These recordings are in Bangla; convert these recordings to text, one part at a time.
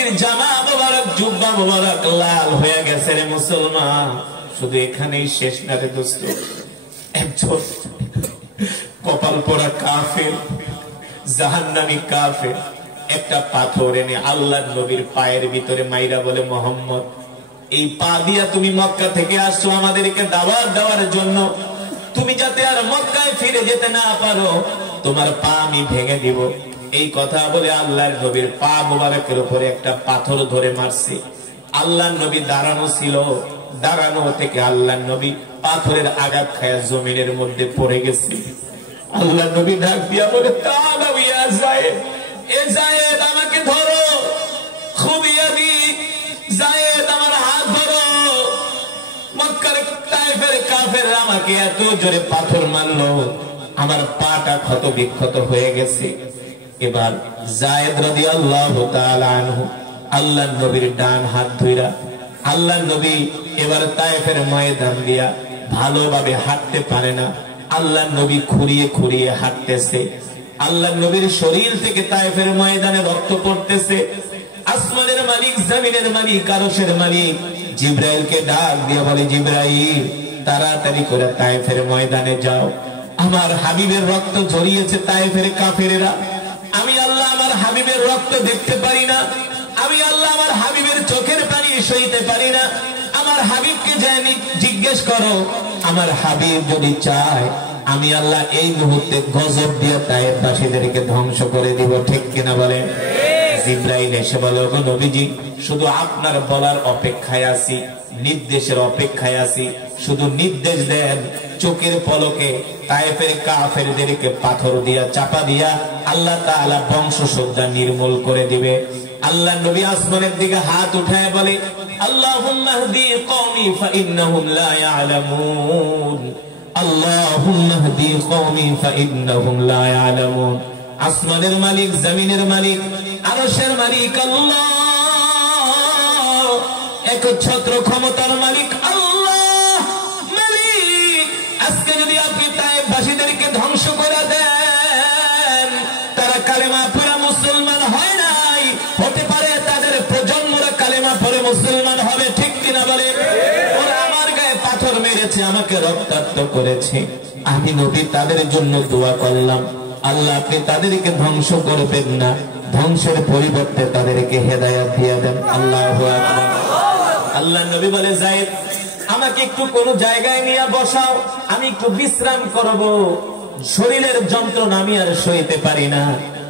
নবীজির জামা মোবারক জুব্বা মোবারক লাল হয়ে গেছে রে মুসলমান। শুধু এখানেই শেষ না রে দোস্ত, একজন কপাল পোড়া কাফের, জাহান্নামী কাফের একটা পাথর এনে আল্লাহর নবীর পায়ের ভিতরে মাইরা বলে, মোহাম্মদ, এই পা দিয়া তুমি মক্কা থেকে আসছো আমাদেরকে দাওয়াত দেওয়ার জন্য, তুমি যাতে আর মক্কায় ফিরে যেতে না পারো তোমার পা আমি ভেঙে দিব। এই কথা বলে আল্লাহর নবীর পা মোবারকের উপরে একটা পাথর ধরে মারছে। আল্লাহর নবী দাঁড়ানো ছিল, দাঁড়ানো থেকে আল্লাহর নবী পাথরের আঘাত খায়া জমিনের মধ্যে পড়ে গেছে। আল্লাহর নবী ডাক দিয়া বলে, তাআলাউ ইয়া যায়েদ, এ যায়েদ আমাকে ধরো, খুবিয়াদি যায়েদ আমার হাত ধরো। মক্কার তায়েফের কাফেররা আমাকে এত জোরে পাথর মারলো, আমার পাটা ক্ষত বিক্ষত হয়ে গেছে। এবার যায়েদ রাদিয়াল্লাহু তাআলা আনহু আল্লাহর নবীর ডান হাত ধইরা, আল্লাহর নবী এবার তায়েফের ময়দান দিয়া ভালোভাবে হাঁটতে পারে না, আল্লাহর নবী খুঁড়িয়ে খুঁড়িয়ে হাঁটতেছে। আল্লাহর নবীর শরীর থেকে তায়েফের ময়দানে রক্ত পড়তেছে। আসমানের মালিক, জমিনের মালিক, আরশের মালিক জিবরাইলকে ডাক দিয়ে বলে, জিবরাইল তাড়াতাড়ি করে তায়েফের ময়দানে যাও, আমার হাবিবের রক্ত ঝরিয়েছে তায়েফের কাফেরেরা। আমি আল্লাহ আমার হাবিবের রক্ত দেখতে পারি না, আমি আল্লাহ আমার হাবিবের চোখের পানি সইতে পারি না। আমার হাবিবকে যায়নি জিজ্ঞেস করো, আমার হাবিব যদি চায় আমি আল্লাহ এই মুহূর্তে গজব দিয়ে তায়েফবাসীদেরকে ধ্বংস করে দিব। ঠিক কিনা বলেন? জিবরাইল এসে বলে, ওগো নবীজি, শুধু আপনার বলার অপেক্ষায় আছি, নির্দেশের অপেক্ষায় আছি, শুধু নির্দেশ দেন, চোখের পলকে তায়েফের কাফেরদেরকে পাথর দিয়া চাপা দিয়া আল্লাহ তাআলা বংশসজ্জা নির্মূল করে দিবে। আল্লাহ নবী আসমানের দিকে হাত উঠায় বলে, আল্লাহুম্মা হদি কওমি ফাইন্নাহুম লা ইয়ালামুন, আল্লাহুম্মা হদি কওমি ফাইন্নাহুম লা ইয়ালামুন। আসমানের মালিক, জমিনের মালিক, আরশের মালিক আল্লাহ, একচ্ছত্র ক্ষমতার মালিক আল্লাহ মালিক। আজকে যদি আপনি তায়েফবাসীদেরকে ধ্বংস করে দেন, তারা কালেমা পড়ে মুসলমান হয় নাই, হতে পারে তাদের প্রজন্মরা কালেমা পড়ে মুসলমান হবে। ঠিক কিনা বলে? ওরা আমার গায়ে পাথর মেরেছে, আমাকে রক্তাক্ত করেছে, আমি নবী তাদের জন্য দোয়া করলাম, আল্লাহ আপনি তাদেরকে ধ্বংস করবেন না, ধ্বংসের পরিবর্তে তাদেরকে হেদায়েত দিয়ে দেন। আল্লাহু আকবার। আল্লাহ নবী বলে, যায়েদ আমাকে একটু কোন জায়গায় নিয়ে বসাও, আমি একটু বিশ্রাম করব, শরীরের যন্ত্রণা আমি আর সইতে পারি না,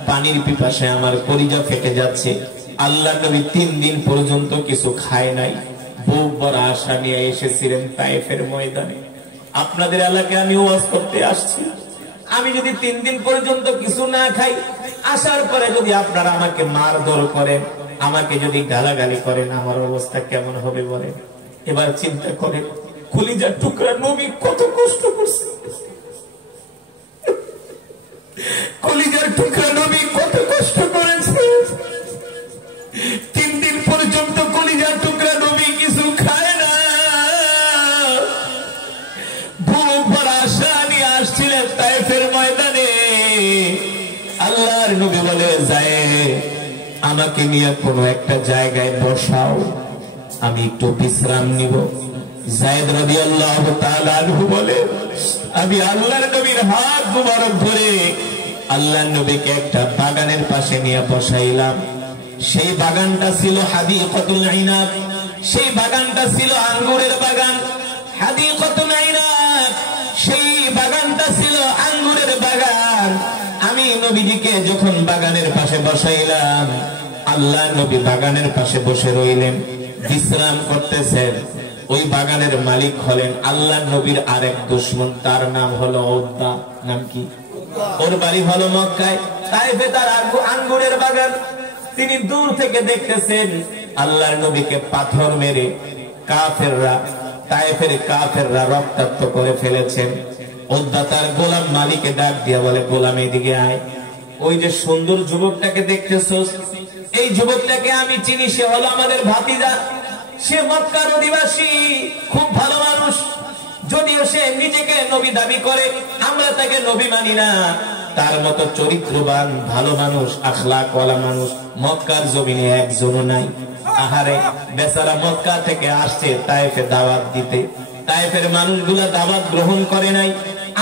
পানির পিপাসায় আমার কলিজা ফেটে যাচ্ছে। আল্লাহ নবী 3 দিন পর্যন্ত কিছু খায় নাই, বুক বড় আশা নিয়ে এসেছিলেন তায়েফের ময়দানে। আপনাদের এলাকায় আমি ওয়াজ করতে আসছি, আমি যদি 3 দিন পর্যন্ত কিছু না খাই, আসার পরে যদি আপনারা আমাকে মারধর করেন, আমাকে যদি গালাগালি করেন, আমার অবস্থা কেমন হবে বলেন? এবার চিন্তা করেন, কলিজার টুকরা নবী কত কষ্ট করছে, কলিজার টুকরা নবী কত কষ্ট করেছে। 3 দিন পর্যন্ত কলিজার টুকরা নবী কিছু খায় না, বুক ভরা আশা নিয়ে আসছিলেন তায়েফের ময়দানে। আল্লাহর নবী বলে, যায়েদ আমাকে নিয়ে কোনো একটা জায়গায় বসাও, আমি একটু বিশ্রাম নিব। যায়েদ রাদিয়াল্লাহু তাআলা আনহু বলে, আমি আল্লাহর নবীর হাত মুবারক ধরে আল্লাহর নবীকে একটা বাগানের পাশে নিয়ে বসাইলাম। সেই বাগানটা ছিল হাদিকাতুল ইনাব, সেই বাগানটা ছিল আঙ্গুরের বাগান। হাদিকাতুল ইনাব, সেই বাগানটা ছিল আঙ্গুরের বাগান। আমি নবীজিকে যখন বাগানের পাশে বসাইলাম, আল্লাহ নবী বাগানের পাশে বসে রইলেন, বিশ্রাম করতেছেন। ওই বাগানের মালিক হলেন আল্লাহ নবীর আরেক দুশমন, তার নাম হলো উদ্বা। নাম কি? ওর বাড়ি হলো মক্কায়, তায়েফে তার আঙ্গুরের বাগান। তিনি দূর থেকে দেখতেছেন আল্লাহর নবীকে পাথর মেরে কাফেররা, তায়েফের কাফেররা রক্তাক্ত করে ফেলেছেন। উদ্বা তার গোলাম মালিকে ডাক দিয়া বলে, গোলাম এদিকে আয়, ওই যে সুন্দর যুবকটাকে দেখতেছস, এই যুবকটাকে আমি চিনি, সে হলো আমাদের ভাতিজা, সে মক্কার অধিবাসী, খুব ভালো মানুষ। যদিও সে নিজেকে নবী দাবি করে, আমরা তাকে নবী মানি না, তার মতো চরিত্রবান ভালো মানুষ, আখলাকওয়ালা মানুষ মক্কার জমিনে একজনও নাই। আহারে বেচারা মক্কা থেকে আসছে তায়েফে দাওয়াত দিতে, তায়েফের মানুষগুলা দাওয়াত গ্রহণ করে নাই।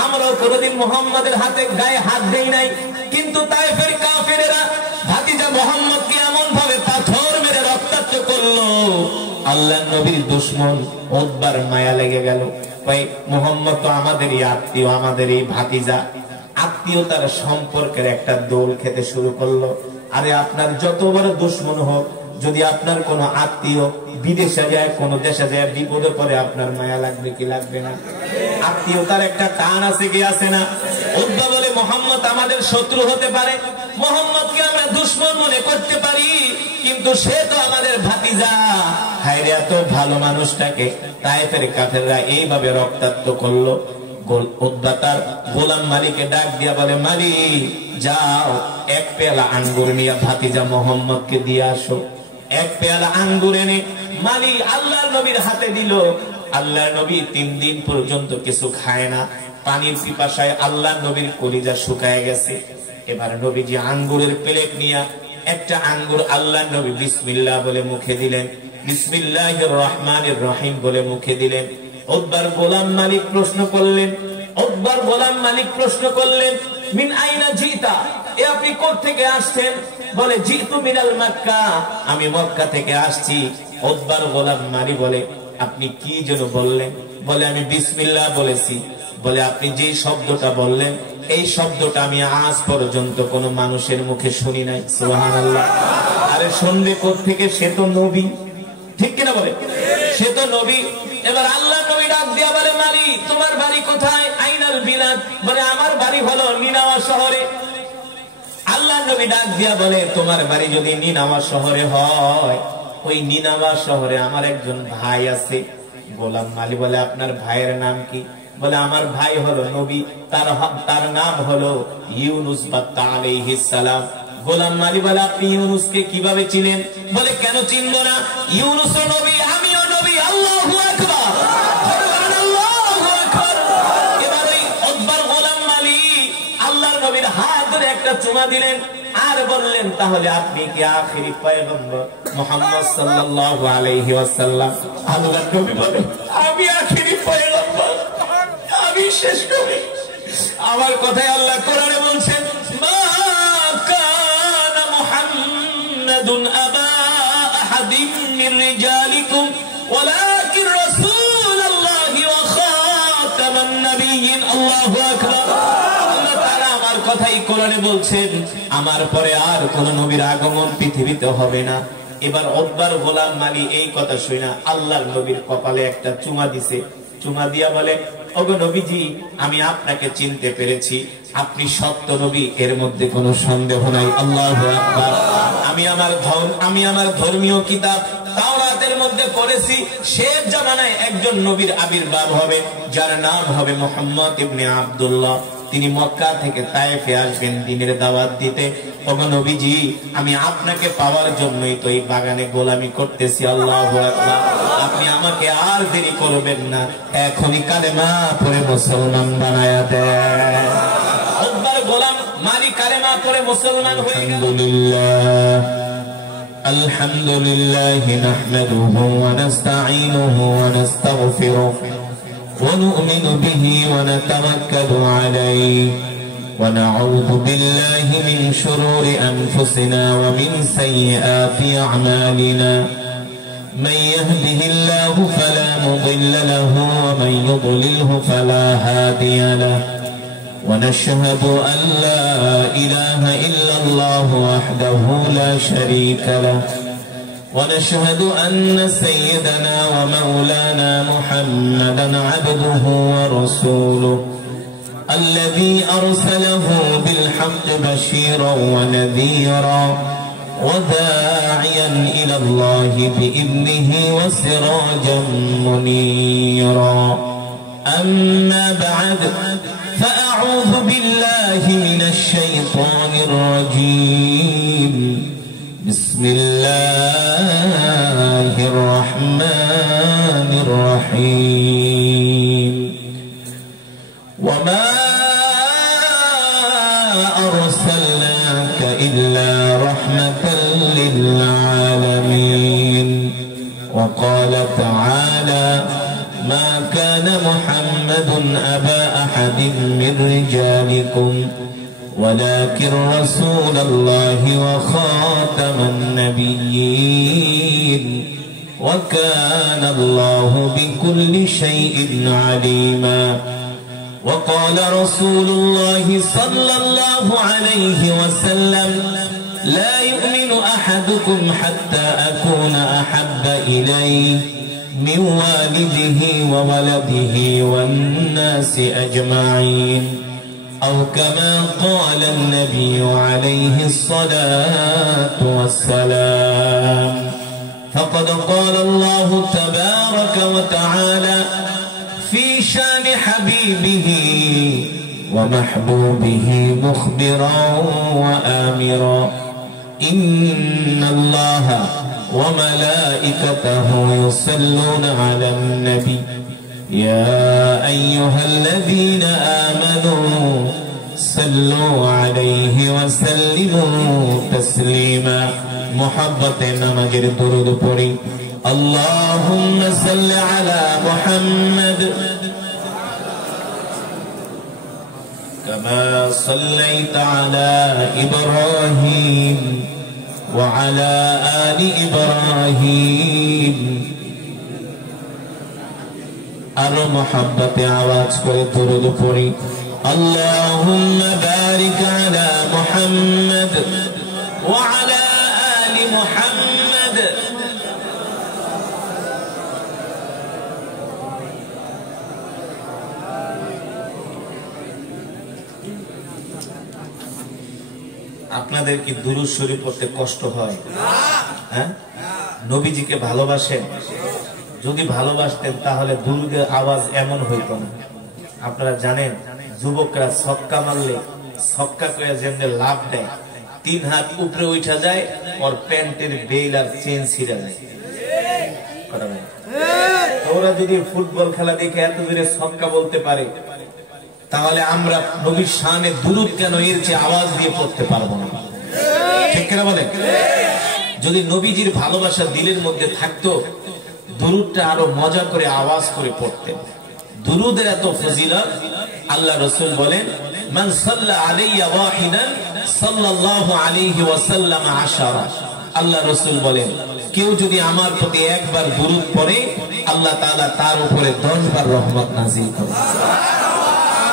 আমরাও কোনদিন মুহাম্মাদের হাতে গায়ে হাত দেই নাই, কিন্তু তায়েফের কাফেরেরা ভাতিজা মুহাম্মদকে এমন ভাবে পাথর মেরে রক্তাক্ত করলো, আল্লাহর নবীর দুশমন উতবার মায়া লেগে গেল। ভাই মুহাম্মদ তো আমাদেরই আত্মীয়, আমাদেরই ভাতিজা, আত্মীয়তার সম্পর্কের একটা দোল খেতে শুরু করলো। আরে আপনার যত বড় দুশমন হোক, যদি আপনার কোনো আত্মীয় বিদেশে যায়, কোন দেশে যায়, বিপদে পড়ে, আপনার মায়া লাগবে কি লাগবে না? আত্মীয়তার একটা টান আছে কি আছে না? উদ্বা বলে মুহাম্মদ আমাদের শত্রু হতে পারে, মুহাম্মদকে আমরা দুশমন মনে করতে পারি, কিন্তু সে তো আমাদের ভাতিজা। হায়রে এত ভালো মানুষটাকে তায়েফের কাফেররা এইভাবে রক্তাক্ত করলো। উদ্বা তার গোলাম মালিককে ডাক দিয়া বলে, মালিক যাও এক পেয়ালা আঙ্গুর নিয়ে ভাতিজা মুহাম্মদকে দিয়ে আসো। এক পেয়ালা আঙ্গুর এনে মালি আল্লাহর নবীর হাতে দিল। আল্লাহর নবী 3 দিন পর্যন্ত কিছু খায় না, পানির পিপাসায় আল্লাহর নবীর কলিজা শুকায় গেছে। এবার নবীজি আঙ্গুরের প্লেট নিয়ে একটা আঙ্গুর আল্লাহর নবী বিসমিল্লাহ বলে মুখে দিলেন, বিসমিল্লাহির রহমানির রহিম বলে মুখে দিলেন। উতবার গোলাম মালিক প্রশ্ন করলেন, মিন আইনা জিতা, এ আপনি কোথা থেকে আসছেন? বলে জিতু মিনাল মক্কা, আমি মক্কা থেকে আসছি। উতবার গোলাম মালিক বলে, আপনি কি যেন বললেন? বলে আমি বিসমিল্লাহ বলেছি। বলে আপনি যে শব্দটা বললেন, এই শব্দটা আমি আজ পর্যন্ত কোন মানুষের মুখে শুনি নাই। সুবহানাল্লাহ। আরে শুনবে কোথা থেকে? সে তো নবী, ঠিক কিনা বলে? সে তো নবী। এবার আল্লাহ নবী ডাক দিয়া বলে, মালিক তোমার বাড়ি কোথায়? আইনাল বিলাদ, বলে আমার বাড়ি হলো নিনাওয়া শহরে। আল্লাহ নবী ডাক দিয়া বলে, তোমার বাড়ি যদি নিনাওয়া শহরে হয়, ওই নিনাওয়া শহরে আমার একজন ভাই আছে। গোলাম মালিক বলে, আপনার ভাইয়ের নাম কি? বলে আমার ভাই হলো নবী, তার নাম হলো ইউনুস বাত্তা আলাইহিস সালাম। গোলাম মালিক বলে, আপনি ইউনুসকে কিভাবে চিনেন? বলে কেন চিনবো না, ইউনুস নবী, আমিও নবী। আল্লাহু আকবার, আল্লাহু আকবার। এবার ওই উতবার গোলাম মালিক আল্লাহর নবীর হাত ধরে একটা চুমা দিলেন, আর বললেন, তাহলে আপনি কি আখিরি পয়গম্বর মুহাম্মদ সাল্লাল্লাহু আলাইহি ওয়াসাল্লাম? আল্লাহর নবী বলে, আমি আখিরি পয়গম্বর, আমি শেষ নবী। আমার কথাই আল্লাহ কোরআনে বলছেন, মা কানা মুহাম্মাদুন আবা আহাদিন মির রিজালিকুম ওয়ালাকিন রাসূলুল্লাহি ওয়া খাতামান নাবিয়্যিন। আল্লাহু আকবার। আল্লাহ তাআলা আমার কথাই কোরআনে বলছেন, আমার পরে আর কোন নবীর আগমন পৃথিবীতে হবে না। এবার উতবার গোলাম মালিক এই কথা শুনে আল্লাহর নবীর কপালে একটা চুমা দিছে। চুমা দিয়া বলে, ওগো নবীজি, আমি আপনাকে চিনতে পেরেছি, আপনি সত্য নবী, এর মধ্যে কোনো সন্দেহ নাই। আল্লাহু আকবার। আমি আমার ধর্মীয় কিতাব তাওরাতের মধ্যে পড়েছি, শেষ জামানায় একজন নবীর আবির্ভাব হবে, যার নাম হবে মুহাম্মদ ইবনে আব্দুল্লাহ। তিনি মক্কা থেকে তায়েফে আসবেন দ্বীনের দাওয়াত দিতে। ওগো নবীজি, আমি আপনাকে পাওয়ার জন্যই তো এই বাগানে গোলামি করতেছি। আল্লাহু আকবার। আপনি আমাকে আর দেরি করবেন না, এখনই কালেমা পড়ে মুসলমান বানায়া দেন। উতবার গোলাম মালিক কালেমা পড়ে মুসলমান হয়ে গেল। আলহামদুলিল্লাহ নাহমাদুহু ওয়া নাস্তাঈনুহু ওয়া নাস্তাগফিরুহু ওয়া নু'মিনু বিহি ওয়া নাতাওয়াক্কালু আলাইহি ওয়া নাউযু বিল্লাহি মিন শুরুরি আনফুসিনা ওয়া মিন সাইয়্যাতি আ'মালিনা। من يهده الله فلا مضل له ومن يضلله فلا هادي له ونشهد أن لا إله إلا الله وحده لا شريك له ونشهد أن سيدنا ومولانا محمدا عبده ورسوله الذي أرسله بالحق بشيرا ونذيرا وداعيا إلى الله بإذنه وسراجا منيرا. أما بعد، فأعوذ بالله من الشيطان الرجيم. بسم الله الرحمن الرحيم. وما العالمين. وقال تعالى: ما كان محمد أبا أحد من رجالكم ولكن رسول الله وخاتم النبيين وكان الله بكل شيء عليما. وقال رسول الله صلى الله عليه وسلم: لا يؤمن أحدكم حتى أكون أحب إليه من والده وولده والناس أجمعين، أو كما قال النبي عليه الصلاة والسلام. فقد قال الله تبارك وتعالى في شان حبيبه ومحبوبه مخبرا وآمرا: إن الله وملائكته يصلون على النبي يا أيها الذين آمنوا صلوا عليه وسلموا تسليما. محبت نماজের দরুদ পড়ি। اللهم صل على محمد كما صليت على إبراهيم وعلى آل إبراهيم. আরো মহব্বতে আওয়াজ করে দরুদ পড়ি। اللهم بارك على محمد وعلى آل محمد. আপনাদের কি দুরূদ শরীফ পড়তে কষ্ট হয়? হ্যাঁ, নবীজিকে ভালোবাসেন? যদি ভালোবাসতেন তাহলে দুরূদের আওয়াজ এমন হইতো না। আপনারা জানেন যুবকরা ছক্কা মারলে ছক্কা করে যেমন লাভ দেয়, 3 হাত উপরে উঠা যায়, ওর প্যান্টের বেল আর চেন ছিঁড়ে যায়। ওরা যদি ফুটবল খেলা দেখে এত দূরে ছক্কা বলতে পারে, তাহলে আমরা নবীর শানে দুরূদ কেন এর চেয়ে আওয়াজ দিয়ে পড়তে পারবো না? ঠিক কিনা বলেন? যদি নবীজির ভালোবাসা দিলের মধ্যে থাকতো, দুরূদটা আরো মজা করে আওয়াজ করে পড়তেন। দুরূদের এত ফজিলত, আল্লাহ রাসূল বলেন: মান সাল্লা আলাইয়া ওয়াহিদান সাল্লাল্লাহু আলাইহি ওয়াসাল্লাম 10। আল্লাহ রাসূল বলেন, কেউ যদি আমার প্রতি একবার দুরূদ পড়ে, আল্লাহ তাআলা তার উপরে 10 বার রহমত নাযিল করেন।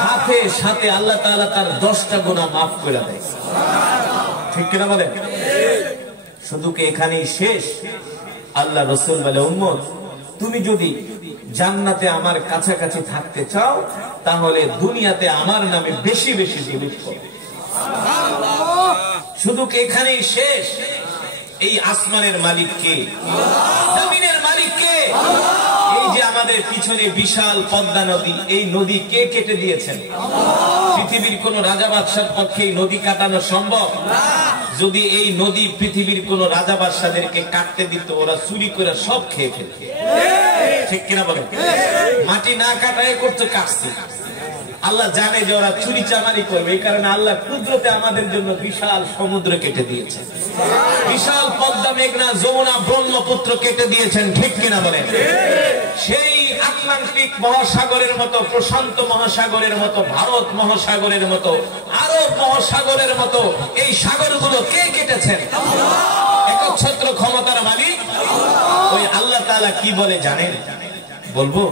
সাথে সাথে আল্লাহ তাআলা তার 10টা গুনাহ মাফ করে দেয়। ঠিক কিনা বলেন? শুধু কি এখানেই শেষ? আল্লাহ রাসূল বলে, উম্মত, তুমি যদি জান্নাতে আমার কাছাকাছি থাকতে চাও, তাহলে দুনিয়াতে আমার নামে বেশি বেশি দুরূদ পড়ো। শুধু কি এখানেই শেষ? এই আসমানের মালিক কে? জমিনের মালিক কে? এই যে আমাদের পিছনে বিশাল পদ্মা নদী, এই নদী কে কেটে দিয়েছেন? পৃথিবীর কোন রাজা বাদশার পক্ষে এই নদী কাটানো সম্ভব? যদি এই নদী পৃথিবীর কোন রাজা বাদশাদেরকে কাটতে দিত, ওরা চুরি করে সব খেয়ে ফেলত। ঠিক কিনা বলেন? মাটি না কাটায় করতে কাটছে। আল্লাহ জানে যে ওরা চুরি চামারি করবে, এই কারণে আল্লাহ কুদরতে আমাদের জন্য বিশাল সমুদ্র কেটে দিয়েছেন, বিশাল পদ্মা, মেঘনা, যমুনা, ব্রহ্মপুত্র কেটে দিয়েছেন। ঠিক কিনা বলেন? সেই আটলান্টিক মহাসাগরের মতো, প্রশান্ত মহাসাগরের মতো, ভারত মহাসাগরের মতো, আরব মহাসাগরের মতো এই সাগরগুলো কে কেটেছেন? একচ্ছত্র ক্ষমতার মালিক ওই আল্লাহ তাআলা কি বলে জানেন? বলবো?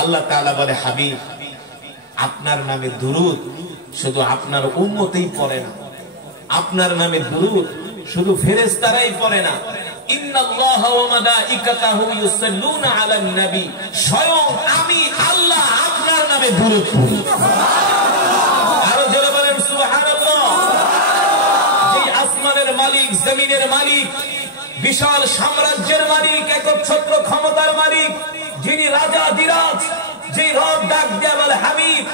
আল্লাহ তাআলা বলে, হাবিব, আপনার নামে দুরূদ শুধু আপনার উম্মতেই পড়ে না, আপনার নামে দুরূদ শুধু ফেরেশতারাই পড়ে না। ইন্নাল্লাহা ওয়া মালাইকাতাহু ইউসাল্লুনা আলান নবী, স্বয়ং আমি আল্লাহ আপনার নামে দুরূদ পড়ি। আরো জোরে বলেন সুবহানাল্লাহ। যে আসমানের মালিক, জমিনের মালিক, বিশাল সাম্রাজ্যের মালিক, একচ্ছত্র ক্ষমতার মালিক, যিনি রাজা দিরাজ, যে রব ডাক দেয়া বলে, হাবিব,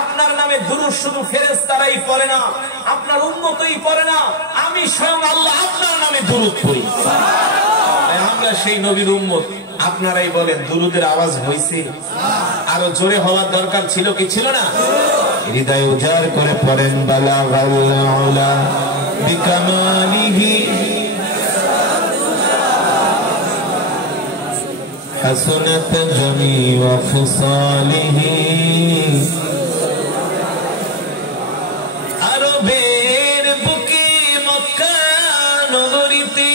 আপনার নামে দুরূদ শুধু ফেরেশতারাই পড়ে না, আপনার উম্মতই পড়ে না, আমি স্বয়ং আল্লাহ আপনার নামে দুরূদ পড়ি। আমরা সেই নবীর উম্মত। আপনারাই বলেন, দুরূদের আওয়াজ হয়েছে? আরো জোরে হওয়ার দরকার ছিল কি ছিল না? হৃদয় উজাড় করে পড়েন, বালাগাল উলা বিকামালিহি حسنت جميع خصاله আরবের বুকে মক্কা নগরীতে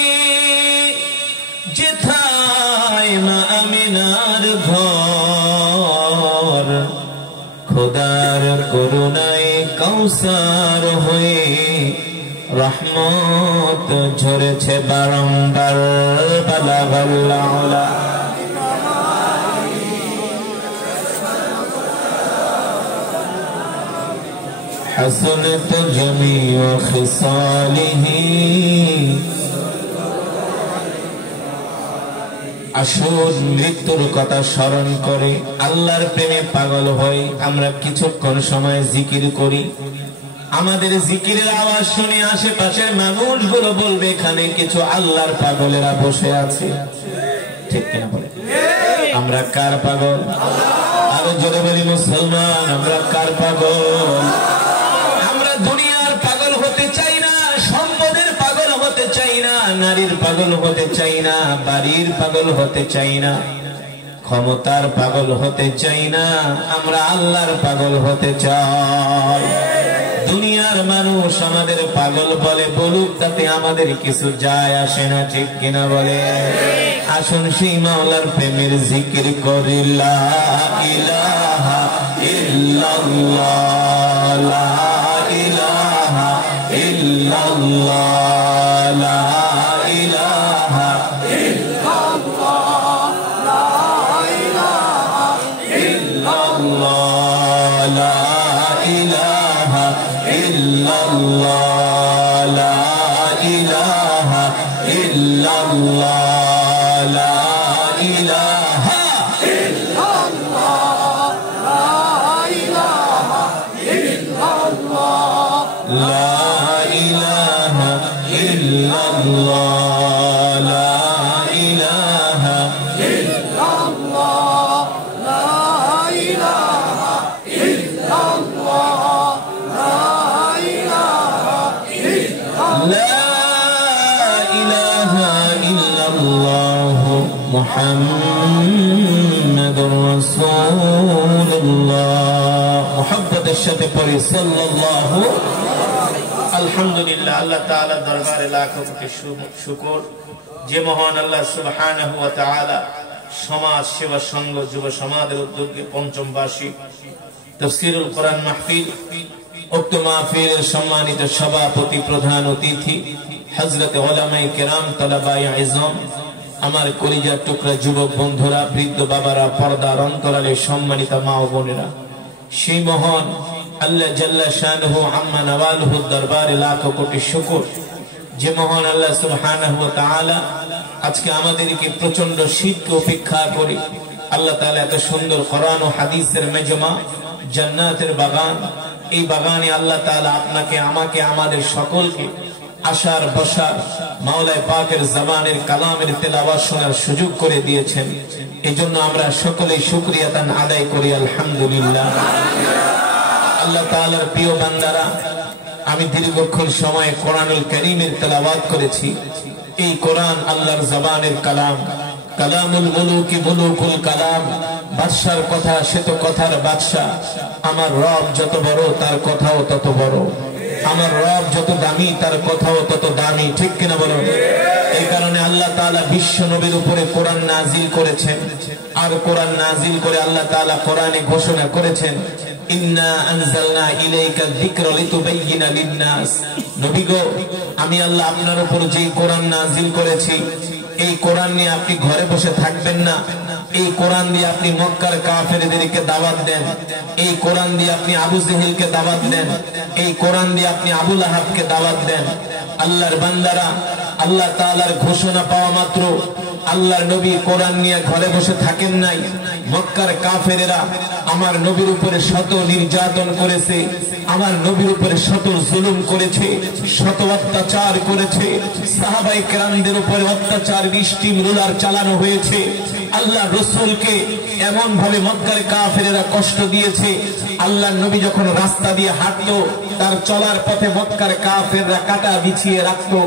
যেথায় মা আমিনার ঘর খোদার করুণায় কাউসার হয়ে রহমত ঝরেছে বারংবার বালাগাল্লাহ حسنت جميع خصاله আসুন মৃত্যুর কথা স্মরণ করে আল্লাহর প্রেমে পাগল হই আমরা কিছুক্ষণ সময় জিকির করি আমাদের জিকিরের আওয়াজ শুনে আশেপাশের মানুষগুলো বলবে এখানে কিছু আল্লাহর পাগলেরা বসে আছে ঠিক কিনা বলে আমরা কার পাগল আরো জোরে বলি মুসলমান আমরা কার পাগল আমরা দুনিয়ার পাগল হতে চাই না সম্পদের পাগল হতে চাই না নারীর পাগল হতে চাই না বাড়ির পাগল হতে চাই না ক্ষমতার পাগল হতে চাই না আমরা আল্লাহর পাগল হতে চাই দুনিয়ার মানুষ আমাদের পাগল বলে বলুক তাতে আমাদের কিছু যায় আসে না ঠিক কিনা বলে আসুন সেই মাওলার প্রেমের জিকির করি লা ইলাহা ইল্লাল্লাহ লা ইলাহা ইল্লাল্লাহ লা ইলাহা ইল্লাল্লাহ লা ইলাহা ইল্লাল্লাহ লা ইলাহা ইল্লাল্লাহ লা ইলাহা ইল্লাল্লাহ লা ইলাহা মুহাম্মাদুর রাসূলুল্লাহ মুহাব্বতের সাথে পড়ি সাল্লাল্লাহু আলহামদুলিল্লাহ আল্লাহ তাআলার দরবারে লাখো কোটি শুকর যে মহান আল্লাহ সুবহানাহু ওয়া তাআলা সমাজ সেবা সংঘ যুব সমাজের উদ্যোগে পঞ্চম বার্ষিক তাফসীরুল কোরআন মাহফিল উক্ত মাহফিলের সম্মানিত সভাপতি প্রধান অতিথি হযরত উলামায়ে কেরাম তালাবায়ে ইজম আমার কলিজার টুকরা যুবক বন্ধুরা বৃদ্ধ বাবারা পর্দার অন্তরালে সম্মানিত মা ও বোনেরা সেই মহান আল্লাহ জাল্লা শানুহু আম্মা নওয়ালুহু দরবারে লাখো কোটি শুকর যে মহান আল্লাহ সুবহানাহু ওয়া তাআলা আজকে আমাদেরকে প্রচন্ড শীতকে উপেক্ষা করে আল্লাহ তাআলা এত সুন্দর কোরআন ও হাদিসের মেজমা জান্নাতের বাগান এই বাগানে আল্লাহ তাআলা আপনাকে আমাকে আমাদের সকলকে আশার বসার মাওলায়ে পাকের জবানের কালামের তেলাওয়াত শোনার সুযোগ করে দিয়েছেন এজন্য আমরা সকলেই শুকরিয়া তান আদায় করি আলহামদুলিল্লাহ আল্লাহ তাআলার প্রিয় বান্দারা আমি দীর্ঘক্ষণ সময় কোরআনুল কারীমের তেলাওয়াত করেছি এই কোরআন আল্লাহর জবানের কালাম কালামুল মুলুকি মুলুকুল কালাম বাদশার কথা সে তো কথার বাদশা আমার রব যত বড় তার কথাও তত বড় আমার রব যত দামি তার কথাও তত দামি ঠিক কিনা বলুন এই কারণে আল্লাহ তাআলা বিশ্ব নবীর উপরে কোরআন নাজিল করেছেন আর কোরআন নাজিল করে আল্লাহ তাআলা কোরআনে ঘোষণা করেছেন ইন্না আনজালনা ইলাইকা যিকরা লিতুবাইয়িনা লিন-নাস নবী গো আমি আল্লাহ আপনার উপর যে কোরআন নাজিল করেছি এই কোরআন নিয়ে আপনি ঘরে বসে থাকবেন না এই কোরআন দিয়ে আপনি মক্কার কাফেরদেরকে দাওয়াত দেন এই কোরআন দিয়ে আপনি আবু জেহেলকে দাওয়াত দেন এই কোরআন দিয়ে আপনি আবু লাহাবকে দাওয়াত দেন আল্লাহর বান্দারা আল্লাহ তাআলার ঘোষণা পাওয়া মাত্র আল্লাহর নবী কোরআন নিয়ে ঘরে বসে থাকেন নাই মক্কার কাফেরেরা আমার নবীর উপরে শত নির্যাতন করেছে আমার নবীর উপরে শত জুলুম করেছে শত অত্যাচার করেছে সাহাবায়ে কেরামদের উপরে অত্যাচার বৃষ্টি রুলার চালানো হয়েছে আল্লাহ রসুলকে এমন ভাবে মক্কার কাফেরেরা কষ্ট দিয়েছে। আল্লাহ নবী যখন রাস্তা দিয়ে হাঁটতো, তার চলার পথে মক্কার কাফেররা কাটা বিছিয়ে রাখতো।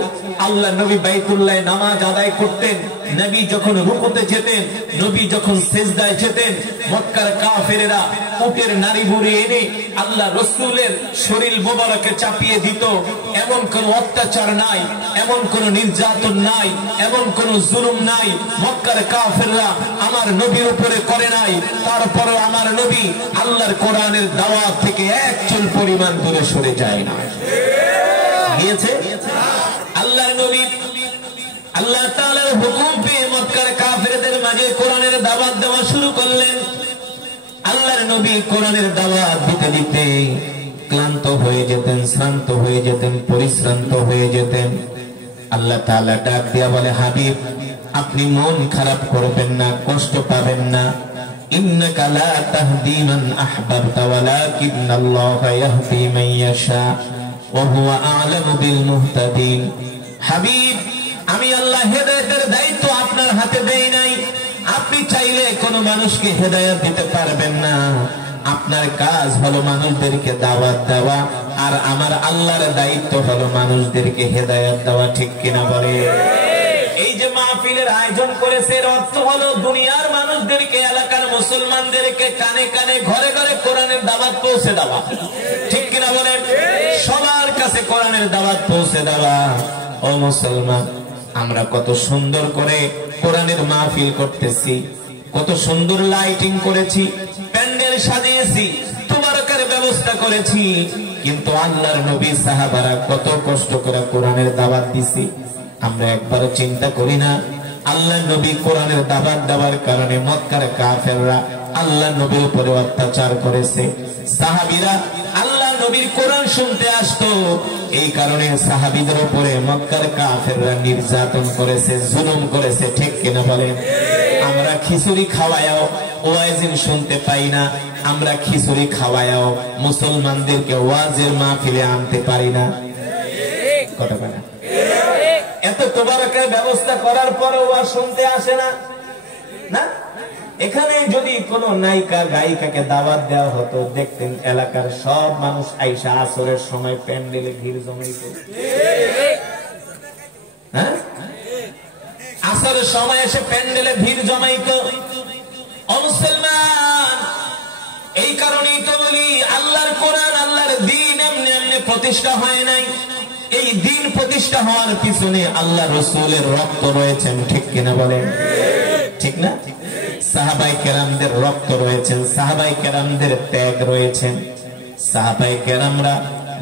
আল্লাহ নবী বাইতুল্লাহে নামাজ আদায় করতেন, নবী যখন রুকুতে যেতেন, নবী যখন সিজদায় যেতেন, মক্কার কাফেরেরা উটের নাড়ি ভুড়ি এনে আল্লাহ রসুলের শরীর মোবারকে চাপিয়ে দিত। এমন কোন অত্যাচার নাই, এমন কোন নির্যাতন নাই, এমন কোন জুলুম নাই মক্কার কাফেররা আমার নবীর উপরে করে নাই। তারপরে আমার নবী আল্লাহর কোরআনের দাওয়াত থেকে এক চুল পরিমাণ দূরে সরে যায় না। গিয়েছে আল্লাহর নবী আল্লাহ তাআলার হুকুম পেয়ে মক্কার কাফেরদের মাঝে কোরআনের দাওয়াত দেওয়া শুরু করলেন। আল্লাহর নবী কোরআনের দাওয়াত দিতে দিতে ক্লান্ত হয়ে যেতেন, শ্রান্ত হয়ে যেতেন, পরিশ্রান্ত হয়ে যেতেন। আল্লাহ তাআলা ডাক দিয়া বলে, হাবিব আপনি মন খারাপ করবেন না, কষ্ট পাবেন না। ইন্নাকা লা তাহদি মান আহবাবতা ওয়ালাকিন্নাল্লাহা ইয়াহদি মান ইয়াশা ওয়া হুয়া আ'লামু বিল মুহতাদিন। হাবিব আমি আল্লাহ হেদায়েতের দায়িত্ব আপনার হাতে দেই নাই। আপনি চাইলে কোনো মানুষকে হেদায়েত দিতে পারবেন না। আপনার কাজ হলো মানুষদেরকে দাওয়াত দেওয়া, আর আমার আল্লাহর দায়িত্ব হলো মানুষদেরকে হেদায়েত দেওয়া। ঠিক কিনা বলে? এই যে মাহফিলের আয়োজন করেছে, এর অর্থ হলো দুনিয়ার মানুষদেরকে, এলাকার মুসলমানদেরকে কানে কানে ঘরে ঘরে কোরআনের দাওয়াত পৌঁছে দেওয়া। ঠিক কিনা বলে? সবার কাছে কোরআনের দাওয়াত পৌঁছে দেওয়া। ও মুসলমান, আমরা কত সুন্দর করে কোরআনের মাহফিল করতেছি, কত সুন্দর লাইটিং করেছি, প্যান্ডেল সাজিয়েছি, তুবারকের ব্যবস্থা করেছি, কিন্তু আল্লাহর নবী সাহাবারা কত কষ্ট করে কোরআনের দাওয়াত দিছি। আমরা একবারও চিন্তা করি না আল্লাহর নবী কোরআনের দাওয়াত দেওয়ার কারণে মক্কার কাফেররা আল্লাহর নবীর উপরে অত্যাচার করেছে। সাহাবীরা আল্লাহর নবীর কোরআন শুনতে আসতো, এই কারণে সাহাবীদের উপরে মক্কার কাফেররা নির্যাতন করেছে, জুলুম করেছে। ঠিক কিনা বলেন? আমরা খিচুড়ি খাওয়ায়াও ওয়াজিন শুনতে পাই না, আমরা খিচুড়ি খাওয়ায়াও মুসলমানদেরকে ওয়াজের মাহফিলে আনতে পারি না। কথা বলে না? এত তোবারকের ব্যবস্থা করার পরও ওয়াজ শুনতে আসে না। না, এখানে যদি কোন নায়িকা গায়িকাকে দাওয়াত দেওয়া হতো, দেখতেন এলাকার সব মানুষ আইসা আসরের সময় প্যান্ডেলে ভিড় জমাইত। হ্যাঁ, আসরের সময় এসে প্যান্ডেলে ভিড় জমাইত। ও মুসলমান, এই কারণেই তো বলি আল্লাহর কোরআন, আল্লাহর দ্বীন এমনি এমনি প্রতিষ্ঠা হয় নাই। এই দ্বীন প্রতিষ্ঠা হওয়ার পিছনে আল্লাহ রাসূলের রক্ত রয়েছেন। ঠিক কিনা বলেন? ঠিক না? সাহাবায়ে কেরামদের রক্ত রয়েছেন, সাহাবায়ে কেরামদের ত্যাগ রয়েছেন। সাহাবায়ে কেরামরা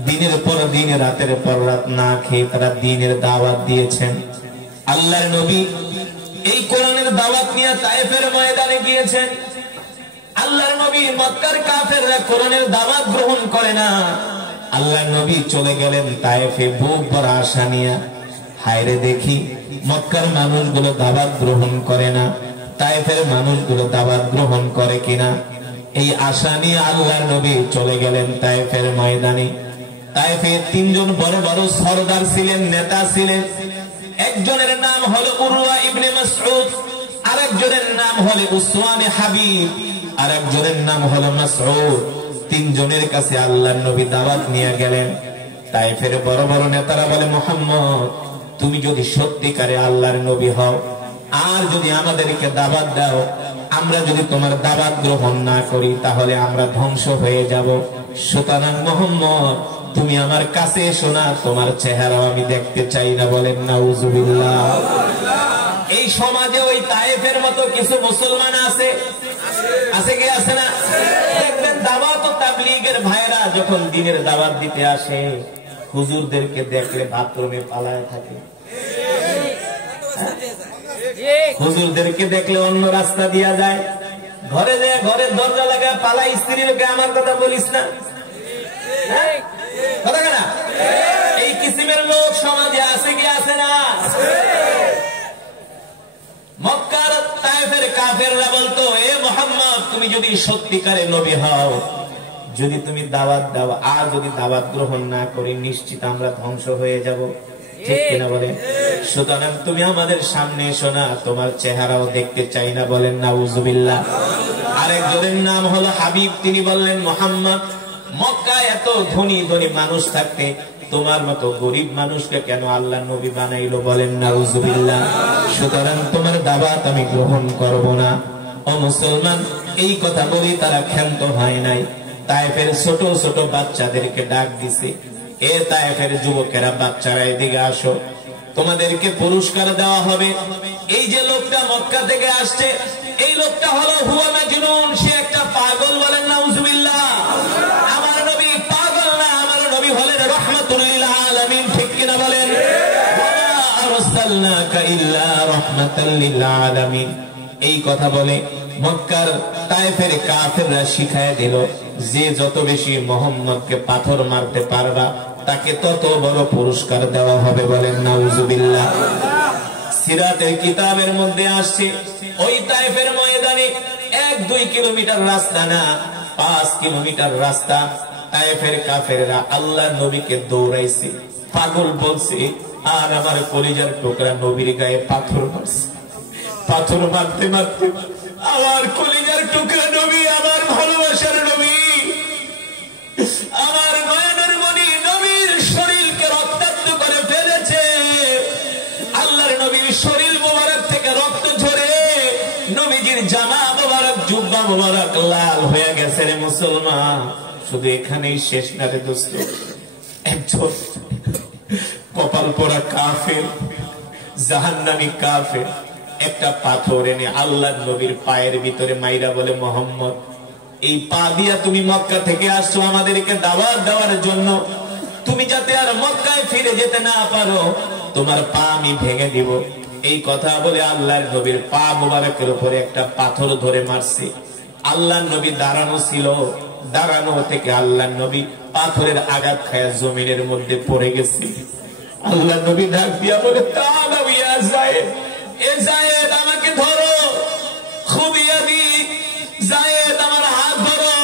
দিনের পর দিন, রাতের পর রাত না খেয়ে তারা দ্বীনের দাওয়াত দিয়েছেন। আল্লাহর নবী এই কোরআনের দাওয়াত নিয়ে তায়েফের ময়দানে গিয়েছেন। আল্লাহর নবী মক্কার কাফেররা কোরআনের দাওয়াত গ্রহণ করে না। আল্লাহর নবী চলে গেলেন তায়েফে বুক ভরা আশা নিয়ে। হায়রে দেখি মক্কার মানুষগুলো দাওয়াত গ্রহণ করে না, তায়েফের মানুষগুলো দাওয়াত গ্রহণ করে কিনা, এই আশা নিয়ে আল্লাহর নবী চলে গেলেন তায়েফের ময়দানে। তায়েফে তিনজন বড় বড় সরদার ছিলেন, নেতা ছিলেন। একজনের নাম হলো উরওয়া ইবনে মাসউদ, আরেকজনের নাম হলো উসওয়ানে হাবিব, আরেকজনের নাম হলো মাসউদ। তিনজনের কাছে আল্লাহর নবী দাওয়াত নিয়ে গেলেন। তায়েফের বড় বড় নেতারা বলে, মুহাম্মদ তুমি যদি সত্যিকারে আল্লাহর নবী হও, আর যদি আমাদেরকে দাওয়াত দাও, আমরা যদি তোমার দাওয়াত গ্রহণ না করি তাহলে আমরা ধ্বংস হয়ে যাব। সুতরাং মুহাম্মদ তুমি আমার কাছে এসো না, তোমার চেহারাও আমি দেখতে চাই না। বলেন নাউজুবিল্লাহ। এই সমাজে ওই তায়েফের মতো কিছু মুসলমান আছে, আছে কি আছে না? দেখবেন দাওয়াত ও তাবলীগের ভাইরা যখন দ্বীনের দাওয়াত দিতে আসে, হুজুরদেরকে দেখলে বাথরুমে পালায় থাকে। হুজুরদেরকে দেখলে অন্য রাস্তা দিয়া যায়, ঘরে যায়, ঘরের দরজা লাগায় পালায়। স্ত্রীকে আমার কথা বলিস না, কথা না? এই কিসিমের লোক সমাজে আছে কি আছে না? মক্কার তায়েফের কাফেররা বলতো, এ মুহাম্মদ তুমি যদি সত্যিকারে নবী হও, যদি তুমি দাওয়াত দাও, আর যদি দাওয়াত গ্রহণ না করি নিশ্চিত আমরা ধ্বংস হয়ে যাব। ঠিক কিনা বলে? সুতরাং তুমি আমাদের সামনে এসো না, তোমার চেহারাও দেখতে চাই না। বলেন নাউজুবিল্লাহ। আরেকজনের নাম হলো হাবিব, তিনি বললেন মোহাম্মদ, মক্কায় এত ধনী ধনী মানুষ থাকতে তোমার মতো গরিব মানুষকে কেন আল্লাহ নবী বানাইলো? বলেন নাউজুবিল্লাহ। সুতরাং তোমার দাওয়াত আমি গ্রহণ করব না। ও মুসলমান, এই কথা বলি তারা ক্ষান্ত হয় নাই। তায়েফের ছোট ছোট বাচ্চাদেরকে ডাক দিছে, এ তায়েফের যুবকেরা, বাচ্চারা এদিকে আসো, তোমাদেরকে পুরস্কার দেওয়া হবে। এই যে লোকটা মক্কা থেকে আসছে, এই লোকটা হলো হুয়া মাজনুন, সে একটা পাগল। বলেন নাউজুবিল্লাহ। আমার নবী পাগল না, আমার নবী হলেন রাহমাতুল লিল আলামিন। ঠিক কিনা বলেন? ওয়া আরসালনাকা ইল্লা রাহমাতাল লিল আলামিন। এই কথা বলে মক্কার তায়েফের কাফেররা শিখায় দিল, যে যত বেশি মুহাম্মদকে পাথর মারতে পারবা তাকে তত বড় পুরস্কার দেওয়া হবে। বলেন নাউজুবিল্লাহ। সিরাতের কিতাবের মধ্যে আসছে, ওই তায়েফের ময়দানে 1-2 কিলোমিটার রাস্তা না, 5 কিলোমিটার রাস্তা। তায়েফের কাফেররা আল্লাহর নবীকে দৌড়াইছে, পাগল বলছে, আর আমার কলিজার টুকরা নবীর গায়ে পাথর মারছে। পাথর মারতে মারতে আমার কলিজার টুকরা নবী, আমার ভালোবাসার নবী, আমার নয়নের মণি নবীর শরীরকে রক্তাক্ত করে ফেলেছে। আল্লাহর নবীর শরীর মোবারক থেকে রক্ত ঝরে নবীজির জামা মোবারক, জুব্বা মোবারক লাল হয়ে গেছে। রে মুসলমান, শুধু এখানেই শেষ না রে দোস্ত। একজন কপাল পোড়া কাফের, জাহান্নামী কাফের একটা পাথর এনে আল্লাহর নবীর পায়ের ভিতরে মাইরা বলে, মোহাম্মদ, এই পা দিয়া তুমি মক্কা থেকে আসছো আমাদেরকে দাওয়াত দেওয়ার জন্য, তুমি যাতে আর মক্কায় ফিরে যেতে না পারো, তোমার পা আমি ভেঙে দিব। এই কথা বলে আল্লাহর নবীর পা মুবারকের উপরে একটা পাথর ধরে মারছে। আল্লাহর নবী দাঁড়ানো ছিল, দাঁড়ানো থেকে আল্লাহর নবী পাথরের আঘাত খায়া জমিনের মধ্যে পড়ে গেছে। আল্লাহর নবী ডাক দিয়া বলে, তাআলা ইয়া যায়েদ, এ যায়েদ আমাকে ধরো, খুবিয়াদি যায়েদ আমার হাত ধরো।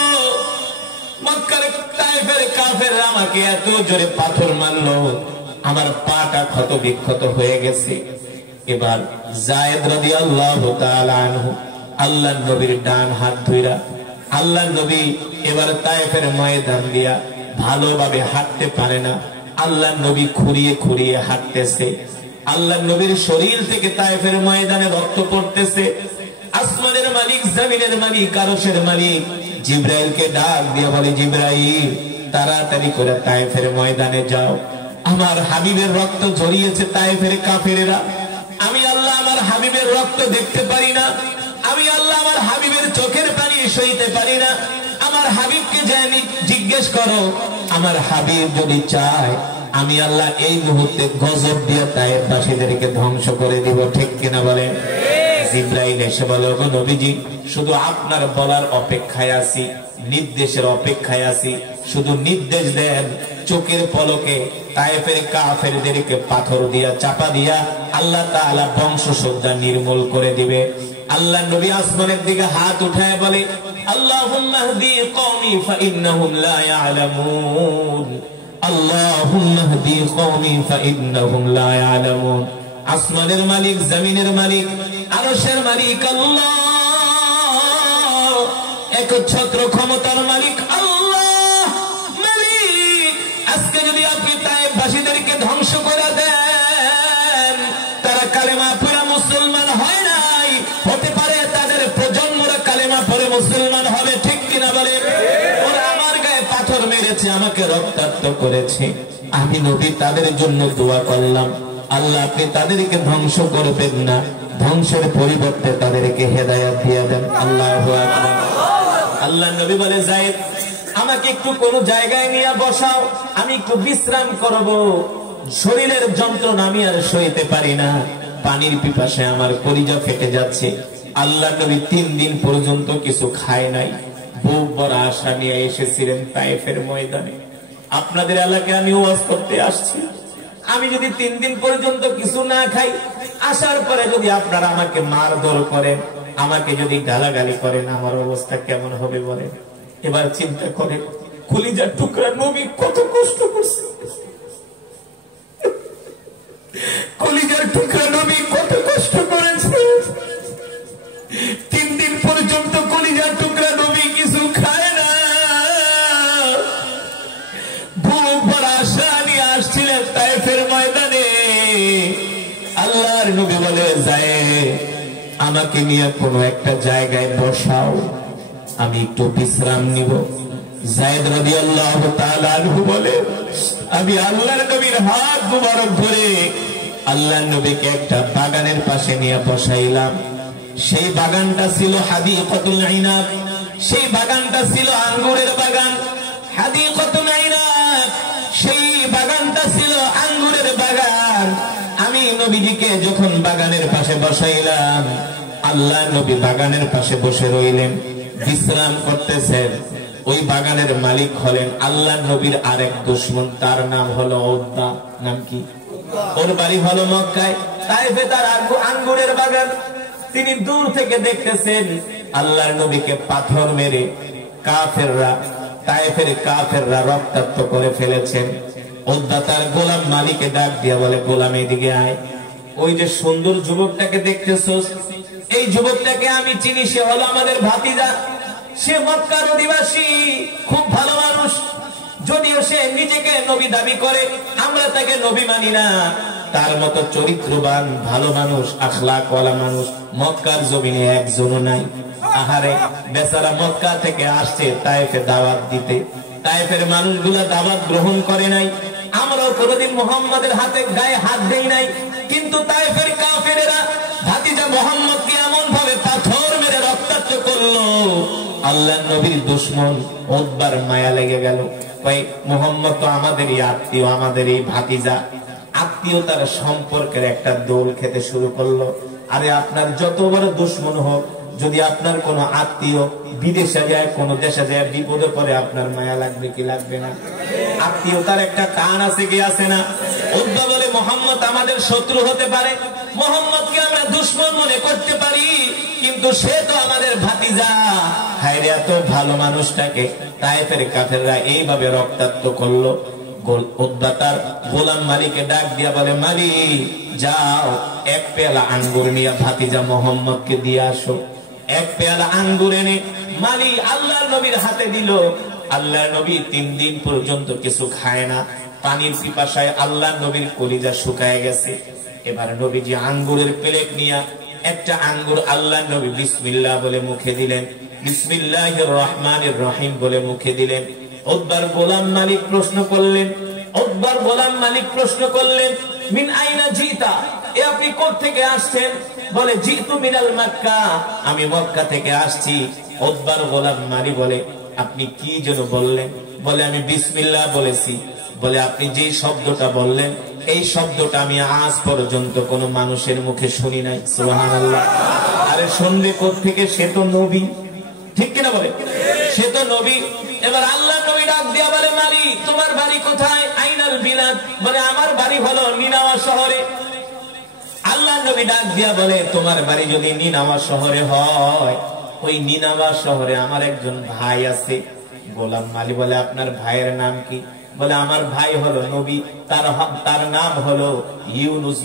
মক্কার তায়েফের কাফেররা আমাকে এত জোরে পাথর মারলো, আমার পাটা ক্ষত বিক্ষত হয়ে গেছে। এবার যায়েদ রাদিয়াল্লাহু তাআলা আনহু আল্লাহর নবীর ডান হাত ধইরা, আল্লাহর নবী এবার তায়েফের ময়দান দিয়া ভালোভাবে হাঁটতে পারে না, আল্লাহর নবী খুঁড়িয়ে খুঁড়িয়ে হাঁটতেছে। আল্লাহর নবীর শরীর থেকে তায়েফের ময়দানে রক্ত পড়তেছে। আসমানের মালিক, জমিনের মালিক, আরশের মালিক জিবরাইলকে ডাক দিয়ে বলে, জিবরাইল, তাড়াতাড়ি করে তায়েফের ময়দানে যাও, আমার হাবিবের রক্ত ঝরিয়েছে তায়েফের কাফেরেরা। আমি আল্লাহ আমার হাবিবের রক্ত দেখতে পারি না, আমি আল্লাহ আমার হাবিবের চোখের পানি সইতে পারি না। আমার হাবিবকে জানি জিজ্ঞেস করো, আমার হাবিব যদি চায় আমি আল্লাহ এই মুহূর্তে গজব দিয়ে তায়েফবাসীদেরকে ধ্বংস করে দিব। ঠিক কিনা বলে? জিবরাইল এসে বলে, ওগো নবীজি, শুধু আপনার বলার অপেক্ষায় আছি, নির্দেশের অপেক্ষায় আছি, শুধু নির্দেশ দেন, চোখের পলকে তায়েফের কাফেরদেরকে পাথর দিয়া চাপা দিয়া আল্লাহ তাআলা বংশশ্রদ্ধা নির্মূল করে দিবে। আল্লাহ নবী আসমানের দিকে হাত উঠায় বলে, আল্লাহুম্মা হদি কওমি ফাইন্নাহুম লা ইয়ালামুন, আল্লাহুম্মা হদি কওমি ফাইন্নাহুম লা ইয়ালামুন। আসমানের মালিক, জমিনের মালিক, আরশের মালিক আল্লাহ, একচ্ছত্র ক্ষমতার মালিক আল্লাহ মালিক। আজকে যদি আপনি তায়েফবাসীদেরকে ধ্বংস করে দেন, তারা কালেমা পড়ে মুসলমান হয় নাই, হতে পারে তাদের প্রজন্মরা কালেমা পড়ে মুসলমান হবে। ঠিক কিনা বলে? ওরা আমার গায়ে পাথর মেরেছে, আমাকে রক্তাক্ত করেছে, আমি নবী তাদের জন্য দোয়া করলাম, আল্লাহ আপনি তাদেরকে ধ্বংস করবেন না, ধ্বংসের পরিবর্তে তাদেরকে হেদায়েত দিয়ে দেন। আল্লাহু আকবার। আল্লাহ নবী বলে, যায়েদ, আমাকে একটু কোন জায়গায় নিয়ে বসাও, আমি একটু বিশ্রাম করব, শরীরের যন্ত্রণা আমি আর সইতে পারি না, পানির পিপাসায় আমার কলিজা ফেটে যাচ্ছে। আল্লাহ নবী 3 দিন পর্যন্ত কিছু খায় নাই, বুক ভরা আশা নিয়ে এসেছিলেন তায়েফের ময়দানে। আপনাদের এলাকায় আমি ওয়াজ করতে আসছি, আমি যদি 3 দিন পর্যন্ত কিছু না খাই, আসার পরে যদি আপনারা আমাকে মারধর করেন, আমাকে যদি গালাগালি করেন, আমার অবস্থা কেমন হবে বলেন? এবার চিন্তা করেন, কলিজার টুকরা নবী কত কষ্ট করছে, কলিজার টুকরা নবী কত কষ্ট করেছে। 3 দিন পর্যন্ত কলিজার টুকরা নবী কিছু খায় না। বুক ভরা আশা নিয়ে আসছিলেন তায়েফের ময়দানে। আল্লাহর নবী বলে, যায় আমাকে নিয়ে কোনো একটা জায়গায় বসাও, আমি একটু বিশ্রাম নিব। যায়েদ রাদিয়াল্লাহু তাআলা আনহু বলে, আমি আল্লাহর নবীর হাত মুবারক ধরে আল্লাহর নবীকে একটা বাগানের পাশে নিয়ে বসাইলাম। সেই বাগানটা ছিল হাদিকাতুল ইনাব, সেই বাগানটা ছিল আঙ্গুরের বাগান। হাদিকাতুল ইনাব, সেই বাগানটা ছিল আঙ্গুরের বাগান। আমি নবীজিকে যখন বাগানের পাশে বসাইলাম, আল্লাহর নবী বাগানের পাশে বসে রইলেন, বিশ্রাম করতেছেন। ওই বাগানের মালিক হলেন আল্লাহর নবীর আরেক দুশমন, তার নাম হলো উতবা। নাম কি? ওর বাড়ি হলো মক্কায়, তায়েফে তার আঙ্গুরের বাগান। তিনি দূর থেকে দেখতেছেন আল্লাহর নবীকে পাথর মেরে কাফেররা, তায়েফের কাফেররা রক্তাক্ত করে ফেলেছেন। উতবা তার গোলাম মালিককে ডাক দিয়া বলে, গোলাম এদিকে আয়। ওই যে সুন্দর যুবকটাকে দেখতেছস, এই যুবকটাকে আমি চিনি, সে হলো আমাদের ভাতিজা। সে মক্কার অধিবাসী, খুব ভালো মানুষ। যদিও সে নিজেকে নবী দাবি করে, আমরা তাকে নবী মানি না। তার মতো চরিত্রবান ভালো মানুষ, আখলাক ওয়ালা মানুষ মক্কার জমিনে একজনও নাই। আহারে বেচারা মক্কা থেকে আসছে তায়েফে দাওয়াত দিতে, তায়েফের মানুষগুলা দাওয়াত গ্রহণ করে নাই। আমরাও কোনদিন মুহাম্মাদের হাতে গায়ে হাত দেই নাই, কিন্তু তায়েফের কাফেরেরা ভাতিজা মুহাম্মদকে এমন ভাবে পাথর মেরে রক্তাক্ত করলো, আল্লাহর নবীর দুশমন উতবার মায়া লেগে গেল। ভাই মুহাম্মদ তো আমাদেরই আত্মীয়, আমাদেরই ভাতিজা। আত্মীয়তার সম্পর্কের একটা দোল খেতে শুরু করলো। আরে আপনার যত বড় দুশমন হোক, যদি আপনার কোনো আত্মীয় বিদেশে যায়, কোনো দেশে যায়, বিপদে পড়ে, আপনার মায়া লাগবে কি লাগবে না? আত্মীয়তার একটা টান আছে কি আছে না? উতবা বলে, মুহাম্মদ আমাদের শত্রু হতে পারে, মুহাম্মদকে আমরা দুশমন মনে করতে পারি, কিন্তু সে তো আমাদের ভাতিজা। হায়রে এত ভালো মানুষটাকে তায়েফের কাফেররা এইভাবে রক্তাক্ত করলো। উতবা তার গোলাম মালিককে ডাক দিয়া বলে, মালিক যাও, এক পেয়ালা আঙ্গুর নিয়ে ভাতিজা মুহাম্মদকে দিয়ে আসো। এক পেয়ালা আঙ্গুর এনে মালিক আল্লাহর নবীর হাতে দিল। আল্লাহর নবী 3 দিন পর্যন্ত কিছু খায় না। পানির পিপাসায় আল্লাহর নবীর কলিজা শুকায় গেছে। এবার নবীজি আঙ্গুরের প্লেট নিয়ে একটা আঙ্গুর আল্লাহর নবী বিসমিল্লাহ বলে মুখে দিলেন, বিসমিল্লাহির রহমানির রহিম বলে মুখে দিলেন। উতবার গোলাম মালিক প্রশ্ন করলেন, মিন আইনা জিতা, এ আপনি কোথা থেকে আসছেন? বলে, জিতু মিনাল মক্কা, আমি মক্কা থেকে আসছি। উতবার গোলাম মালিক বলে, আপনি কি যেন বললেন? বলে, আমি বিসমিল্লাহ বলেছি। বলে, আপনি যে শব্দটা বললেন, এই শব্দটা আমি আজ পর্যন্ত কোন মানুষের মুখে শুনি নাই। সুবহানাল্লাহ। আরে শুনলে কোথা থেকে? সে তো নবী, ঠিক কিনা বলে? সে তো নবী। এবার আল্লাহ নবী ডাক দিয়া বলে, মালিক তোমার বাড়ি কোথায়? আইনাল বিলাদ, বলে আমার বাড়ি হলো নিনাওয়া শহরে। আল্লাহ নবী ডাক দিয়া বলে, তোমার বাড়ি যদি নিনাওয়া শহরে হয়, ওই নিনাওয়া শহরে আমার একজন ভাই আছে। গোলাম মালিক বলে, আপনার ভাইয়ের নাম কি? বলে, আমার ভাই হলো নবী, তার নাম হলো ইউনুস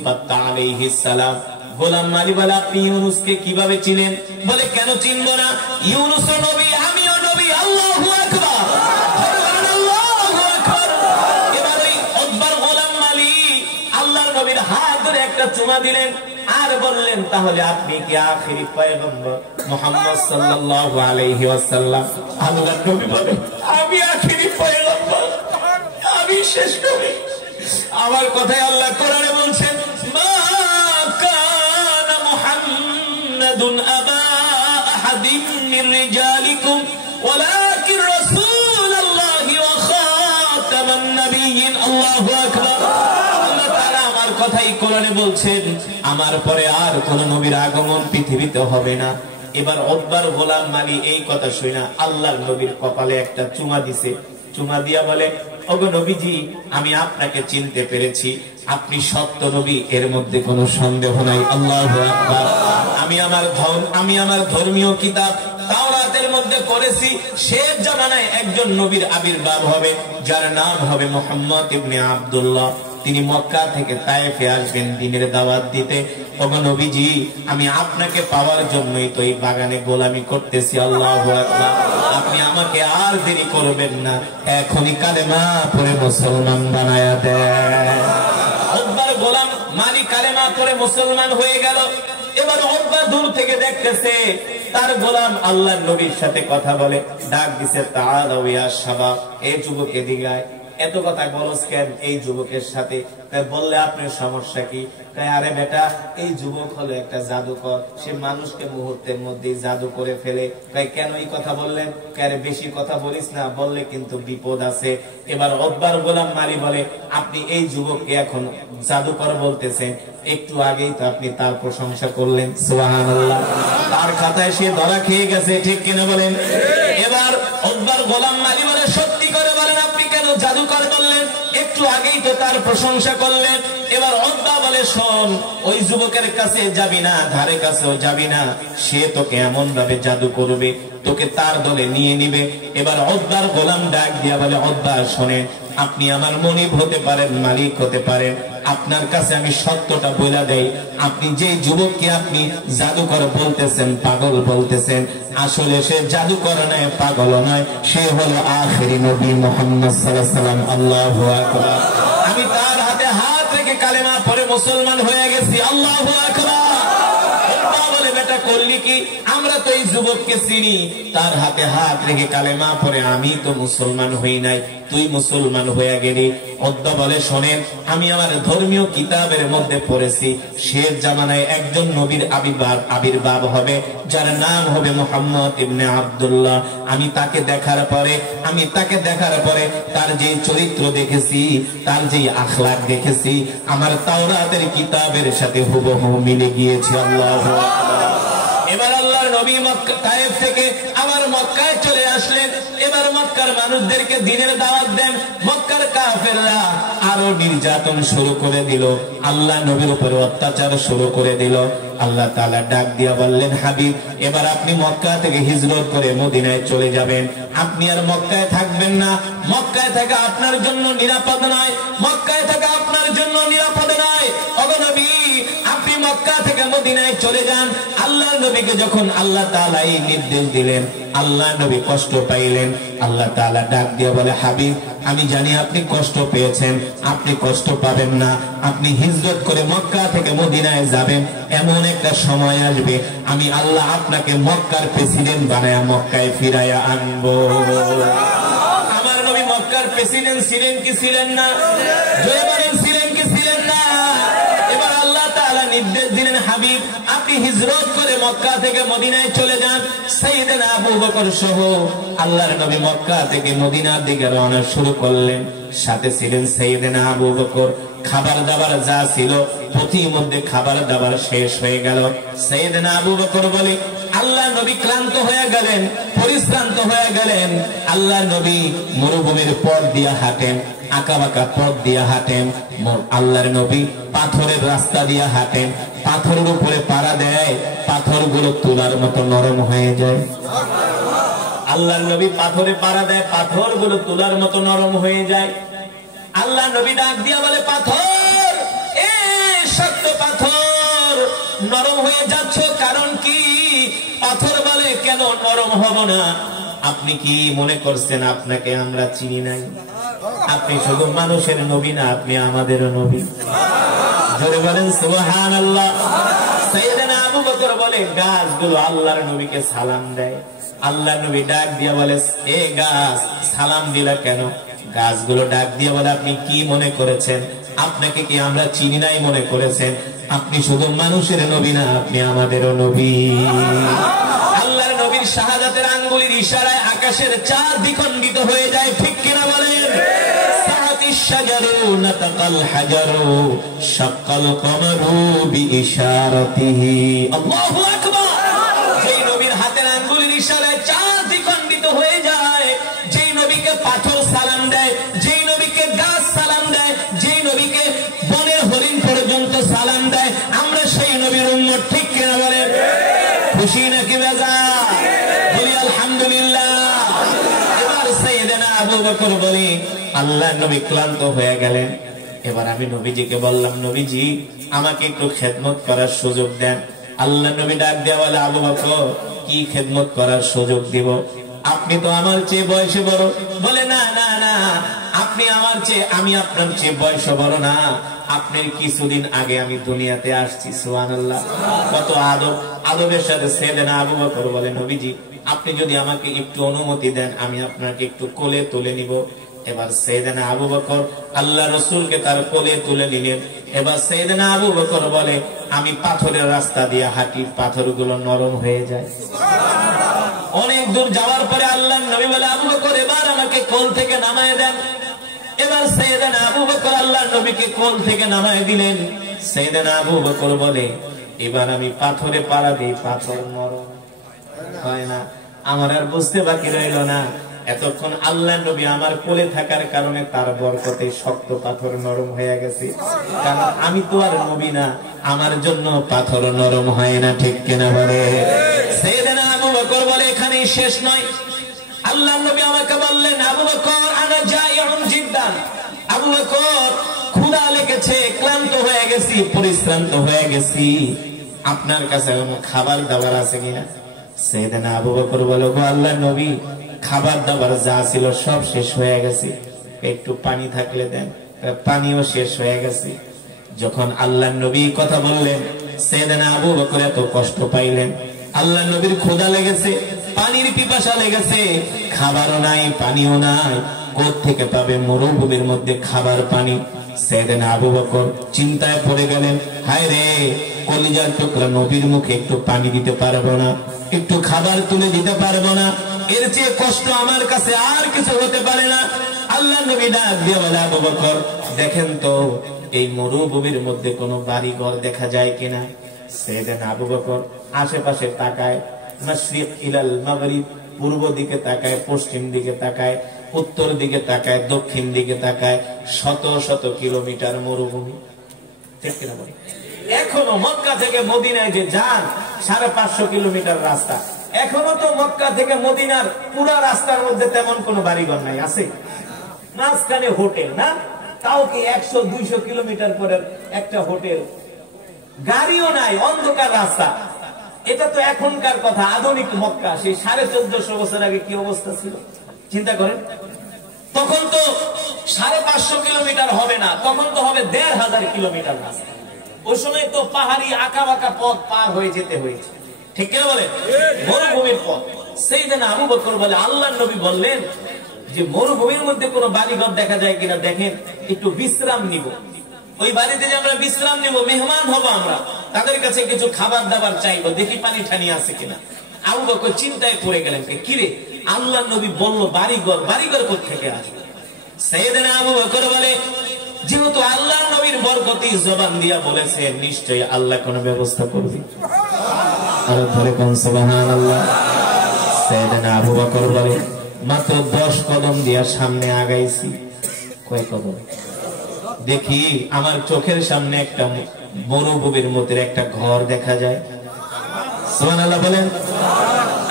আলাইহিস সালাম। গোলাম মালিক বলে, আপনি ইউনুসকে কিভাবে চিনেন? বলে, কেন চিনবো না, ইউনুসও নবী, আমিও নবী। আল্লাহু আকবার, আল্লাহু আকবার। এবার ওই উতবার গোলাম মালিক আল্লাহর নবীর হাত ধরে একটা চুমা দিলেন, আর বললেন, তাহলে আপনি কি আখিরি পয়গম্বর মুহাম্মদ সাল্লাল্লাহু আলাইহি ওয়াসাল্লাম? আল্লাহর নবী বলে, আমি আখিরি পয়গম্বর, আমি শেষ নবী। আমার কথাই আল্লাহ কোরআনে বলছেন, মা কানা মুহাম্মাদুন আবা আহাদিন মির রিজালিকুম ওয়ালাকিন রাসূলুল্লাহি ওয়া খাতামান নাবিয়্যিন। আল্লাহু আকবার। আল্লাহ তাআলা আমার কথাই কোরআনে বলছেন, আমার পরে আর কোন নবীর আগমন পৃথিবীতে হবে না। এবার উতবার গোলাম মালিক এই কথা শুনে আল্লাহর নবীর কপালে একটা চুমা দিছে। চুমা দিয়া বলে, ওগো নবীজি, আমি আপনাকে চিনতে পেরেছি, আপনি সত্য নবী, এর মধ্যে কোনো সন্দেহ নাই। আল্লাহু আকবার। আমি আমার ধর্মীয় কিতাব তাওরাতের মধ্যে পড়েছি, শেষ জামানায় একজন নবীর আবির্ভাব হবে, যার নাম হবে মুহাম্মদ ইবনে আব্দুল্লাহ। তিনি মক্কা থেকে তায়েফে আসবেন দ্বীনের দাওয়াত দিতে। ওগো নবীজি, আমি আপনাকে পাওয়ার জন্যই তো এই বাগানে গোলামি করতেছি। আল্লাহু আকবার। আপনি আমাকে আর দেরি করবেন না, এখনই কালেমা পড়ে মুসলমান বানায়া দেন। উকবার গোলাম মালিক কালেমা পড়ে মুসলমান হয়ে গেল। এবার উকবা দূর থেকে দেখতেছে তার গোলাম আল্লাহর নবীর সাথে কথা বলে, ডাক দিছে, তাআলাউ ইয়া শাবাব, এই যুবক এদিকে আয়। এত কথা বলস কেন এই যুবকের সাথে? তাই বললে আপনার সমস্যা কি? তাই আরে বেটা, এই যুবক হলো একটা জাদুকর, সে মানুষকে মুহূর্তের মধ্যে জাদু করে ফেলে। তাই কেন এই কথা বললেন? আরে বেশি কথা বলিস না, বললে কিন্তু বিপদ আছে। এবার উকবার গোলাম মারি বলে, আপনি এই যুবককে এখন জাদুকর বলতেছেন, একটু আগেই তো আপনি তার প্রশংসা করলেন। সুবহানাল্লাহ। তার খাতায় সে ধরা খেয়ে গেছে, ঠিক কিনা বলেন? এবার উকবার গোলাম মারি বলে, সত্যি করে বলেন আপনি কেন জাদুকর বললেন? একটু আগেই তো তার প্রশংসা করলেন। এবার উকবা বলে, শোন, ওই যুবকের কাছে যাবি না, ধারে কাছেও যাবি না, সে তোকে এমন ভাবে জাদু করবে, তোকে তার দলে নিয়ে নিবে। এবার উকবার গোলাম ডাক দিয়া বলে, উকবা শোনেন, আপনি আমার মনিব হতে পারেন, মালিক হতে পারেন, আপনার কাছে আমি সত্যটা বলে দেই, আপনি যে যুবককে আপনি জাদুকর বলতেছেন, পাগল বলতেছেন, আসলে সে জাদুকর নয়, পাগল নয়, সে হলো আখেরি নবী মুহাম্মদ সাল্লাল্লাহু আলাইহি ওয়াসাল্লাম। আল্লাহু আকবার। আমি তার হাতে হাত রেখে কালেমা পড়ে মুসলমান হয়ে গেছি। আল্লাহু আকবার। বলে, বেটা করলি কি? আমরা তো এই যুবককে চিনি, তার হাতে হাত রেখে কালেমা পড়ে আমি তো মুসলমান হই নাই, তুই মুসলমান হয়ে গেলি। উকবা বলে, শোনেন, আমি আমার ধর্মীয় কিতাবের মধ্যে পড়েছি, শেষ জামানায় একজন নবীর আবির্ভাব হবে, যার নাম হবে মুহাম্মদ ইবনে আব্দুল্লাহ। আমি তাকে দেখার পরে তার যে চরিত্র দেখেছি, তার যে আখলাক দেখেছি, আমার তাওরাতের কিতাবের সাথে হুবহু মিলে গিয়েছে। আল্লাহু আকবার। এবার আল্লাহর নবী মক্কা তায়েফ থেকে আবার মক্কায় চলে আসলেন। এবার মক্কার মানুষদেরকে দ্বীনের দাওয়াত দেন। মক্কার কাফেররা আরো নির্যাতন শুরু করে দিল, আল্লাহ নবীর উপরে অত্যাচার শুরু করে দিল। আল্লাহ তাআলা ডাক দিয়া বললেন, হাবিব, এবার আপনি মক্কা থেকে হিজরত করে মদিনায় চলে যাবেন। আপনি আর মক্কায় থাকবেন না, মক্কায় থাকা আপনার জন্য নিরাপদ নয়, মক্কায় থাকা আপনার জন্য নিরাপদ নয়। ওগো নবী, আপনি মক্কা থেকে মদিনায় চলে যান। আল্লাহ নবীকে যখন আল্লাহ তাআলা এই নির্দেশ দিলেন, আল্লাহ নবী কষ্ট পাইলেন। আল্লাহ তাআলা ডাক দিয়ে বলে, হাবিব, আমি জানি আপনি কষ্ট পেয়েছেন, আপনি কষ্ট পাবেন না। আপনি হিজরত করে মক্কা থেকে মদিনায় যাবেন, এমন একটা সময় আসবে, আমি আল্লাহ আপনাকে মক্কার প্রেসিডেন্ট বানায়া মক্কায় ফিরাইয়া আনবো। আমার নবী মক্কার প্রেসিডেন্ট ছিলেন কি ছিলেন না? জয় বলেন, ছিলেন কি ছিলেন না? এবার আল্লাহ তাআলা নির্দেশ দিলেন, হাবিব, আপনি হিজরত করে মক্কা থেকে মদিনায় চলে যান। সাইয়েদনা আবু বকর সহ আল্লাহর নবী মক্কা থেকে মদিনার দিকে রওনা শুরু করলেন। সাথে ছিলেন সাইয়েদনা আবু বকর। খাবার দাবার যা ছিল প্রতিমধ্যে খাবার দাবার শেষ হয়ে গেল। সাইয়েদনা আবু বকর বলে, আল্লাহ নবী ক্লান্ত হয়ে গেলেন, পরিশ্রান্ত হয়ে গেলেন। আল্লাহ নবী মরুভূমির পথ দিয়ে হাঁটেন, আঁকা বাঁকা পথ দিয়ে হাঁটেন। আল্লাহর নবী পাথরের রাস্তা দিয়ে হাঁটেন, পাথরের উপরে পাড়া দেয়, পাথরগুলো তুলার মতো নরম হয়ে যায়। আল্লাহর নবী পাথরে পাড়া দেয়, পাথরগুলো তুলার মতো নরম হয়ে যায়। আল্লাহ নবী ডাক দিয়া বলে, পাথর, এ শক্ত পাথর, নরম হয়ে যাচ্ছ কারণ কি? পাথর বলে, কেন নরম হব না? আপনি কি মনে করছেন আপনাকে আমরা চিনি নাই? আপনি শুধু মানুষের নবী না, আপনি আমাদেরও নবী। জোরে বলেন সুবহানাল্লাহ। সাইয়েদনা আবু বকর বলে, গাছগুলো আল্লাহর নবীকে সালাম দেয়। আল্লাহ নবী ডাক দিয়া বলে, এ গাছ, সালাম দিলা কেন? গাছগুলো ডাক দিয়া বলে, আপনি কি মনে করেছেন? আপনাকে কি আমরা চিনি নাই মনে করেছেন? আপনি শুধু মানুষের নবী না, আপনি আমাদেরও নবী। আল্লাহর নবীর শাহাদাতের আঙ্গুলের ইশারায় আকাশের চাঁদ দ্বিখণ্ডিত হয়ে যায়, ঠিক কিনা বলেন? الشجر نطق الحجر شق القمر بإشارته الله أكبر। যেই নবীর হাতের আঙ্গুলের ইশারায় চাঁদ দ্বিখণ্ডিত হয়ে যায়, যেই নবীকে পাথর সালাম দেয়, যেই নবীকে গাছ সালাম দেয়, যেই নবীকে বনের হরিণ পর্যন্ত সালাম দেয়, আমরা সেই নবীর উম্মত, ঠিক কিনা বলেন? খুশি নাকি বেজার? বলি আলহামদুলিল্লাহ। এবার সাইয়েদনা আবু বকর বলে, আল্লাহ নবী ক্লান্ত হয়ে গেলেন। এবার আমি নবীজিকে বললাম, নবীজি আমাকে একটু খেদমত করার সুযোগ দেন। আল্লাহ নবী ডাক দেয়া বলে, আবু বকর কি খেদমত করার সুযোগ দিব? আপনি তো আমার চেয়ে বয়সে বড়। বলে না না না, আপনি আমার চেয়ে, আমি আপনার চেয়ে বয়সে বড় না, আপনার কিছুদিন আগে আমি দুনিয়াতে আসছি। সুবহানাল্লাহ, কত আদব, আদবের সাথে সাইয়েদনা আবু বকর বলে, নবীজি আপনি যদি আমাকে একটু অনুমতি দেন আমি আপনাকে একটু কোলে তুলে নিব। এবার সাইয়েদনা আবু বকর আল্লাহ রাসূলকে তার কোলে তুলে নিলেন। এবার সাইয়েদনা আবু বকর বলে, আমি পাথরের রাস্তা দিয়ে হাঁটি, পাথরগুলো নরম হয়ে যায়। অনেক দূর যাওয়ার পরে আল্লাহর নবী বলে, আবু বকর এবার আমাকে কোল থেকে নামায় দেন। এবার সাইয়েদনা আবু বকর আল্লাহর নবীকে কোল থেকে নামায় দিলেন। সাইয়েদনা আবু বকর বলে, এবার আমি পাথরে পাড়া দিই, পাথর নরম হয় না। আমার আর বুঝতে বাকি রইল না, এতক্ষণ আল্লাহর নবী আমার কোলে থাকার কারণে তার বরকতে শক্ত পাথর নরম হয়ে গেছে। কারণ আমি তো আর নবী না, আমার জন্য পাথর নরম হয় না, ঠিক কিনা বলে? সাইয়েদনা আবু বকর বলে, এখানেই শেষ নয়। আল্লাহর নবী আমাকে বললেন, আবু বকর আনা জাইউন জিদ্দান, আবু বকর ক্ষুধা লেগেছে, ক্লান্ত হয়ে গেছি, পরিশ্রান্ত হয়ে গেছি, আপনার কাছে কোনো খাবার দাবার আছে কিনা? সাইয়েদনা আবু বকর বলে, গো আল্লাহর নবী খাবার দাবার যা ছিল সব শেষ হয়ে গেছে, একটু পানি থাকলে দেন। পানিও শেষ হয়ে গেছে। যখন আল্লাহর নবী কথা বললেন, সাইয়েদনা আবু বকর এত কষ্ট পাইলেন। আল্লাহর নবীর ক্ষুধা লেগেছে, পানির পিপাসা লেগেছে, খাবারও নাই, পানিও নাই, কোথা থেকে পাবে মরুভূমির মধ্যে খাবার পানি? সাইয়েদনা আবু বকর চিন্তায় পড়ে গেলেন, হায় রে, কলিজার টুকরা নবীর মুখে একটু পানি দিতে পারবো না, একটু খাবার তুলে দিতে পারবো না, এর চেয়ে কষ্ট আমার কাছে আর কিছু হতে পারে না। আল্লাহর নবী ডাক দিয়ে বলে, আবু বকর দেখেন তো এই মরুভূমির মধ্যে কোনো বাড়ি ঘর দেখা যায় কিনা? সাইয়েদনা আবু বকর আশেপাশে তাকায়, মাশরিক ইলাল মাগরিব, পূর্ব দিকে তাকায়, পশ্চিম দিকে তাকায়, উত্তর দিকে তাকায়, দক্ষিণ দিকে তাকায়, শত শত কিলোমিটার মরুভূমি। ঠিক কিনা বলে? এখনো মক্কা থেকে মদিনায় যে যান 550 কিলোমিটার রাস্তা, এখনো তো মক্কা থেকে মদিনার পুরো রাস্তার মধ্যে তেমন কোনো বাড়িঘর নাই, আছে? মাঝখানে হোটেল না, তাও কি 100-200 কিলোমিটার পরের একটা হোটেল, গাড়িও নাই, অন্ধকার রাস্তা। এটা তো এখনকার কথা, আধুনিক মক্কা। সেই 1450 বছর আগে কি অবস্থা ছিল চিন্তা করেন। তখন তো 550 কিলোমিটার হবে না, তখন তো হবে 1500 কিলোমিটার রাস্তা। ওই সময় তো পাহাড়ি আঁকা বাঁকা পথ পার হয়ে যেতে হয়েছে, ঠিক কিনা বলেন? মরুভূমির পথ। সাইয়েদনা আবু বকর বলে, আল্লাহর নবী বললেন যে মরুভূমির মধ্যে কোনো বাড়িঘর দেখা যায় কিনা দেখেন, একটু বিশ্রাম নিব। ওই বাড়িতে যে আমরা বিশ্রাম নিব, মেহমান হব আমরা, তাদের কাছে কিছু খাবার দাবার চাইবো, দেখি পানি ঠানি আছে কিনা। আবু বকর চিন্তায় পড়ে গেলেন, কিরে আল্লাহর নবী বলল বাড়িঘর, বাড়িঘর কোথা থেকে আসবে? সাইয়েদনা আবু বকর বলে, যেহেতু আল্লাহর নবীর বরকতি জবান দিয়া বলেছে, নিশ্চয়ই আল্লাহ কোনো ব্যবস্থা করবে। আর ধরে কোন সুবহানাল্লাহ। সাইয়েদনা আবু বকর বলে, মাত্র 10 কদম দিয়া সামনে আগাইছি। কয় কদম? দেখি আমার চোখের সামনে একটা মরুভূমির মধ্যে একটা ঘর দেখা যায়। সুবহানাল্লাহ বলেন।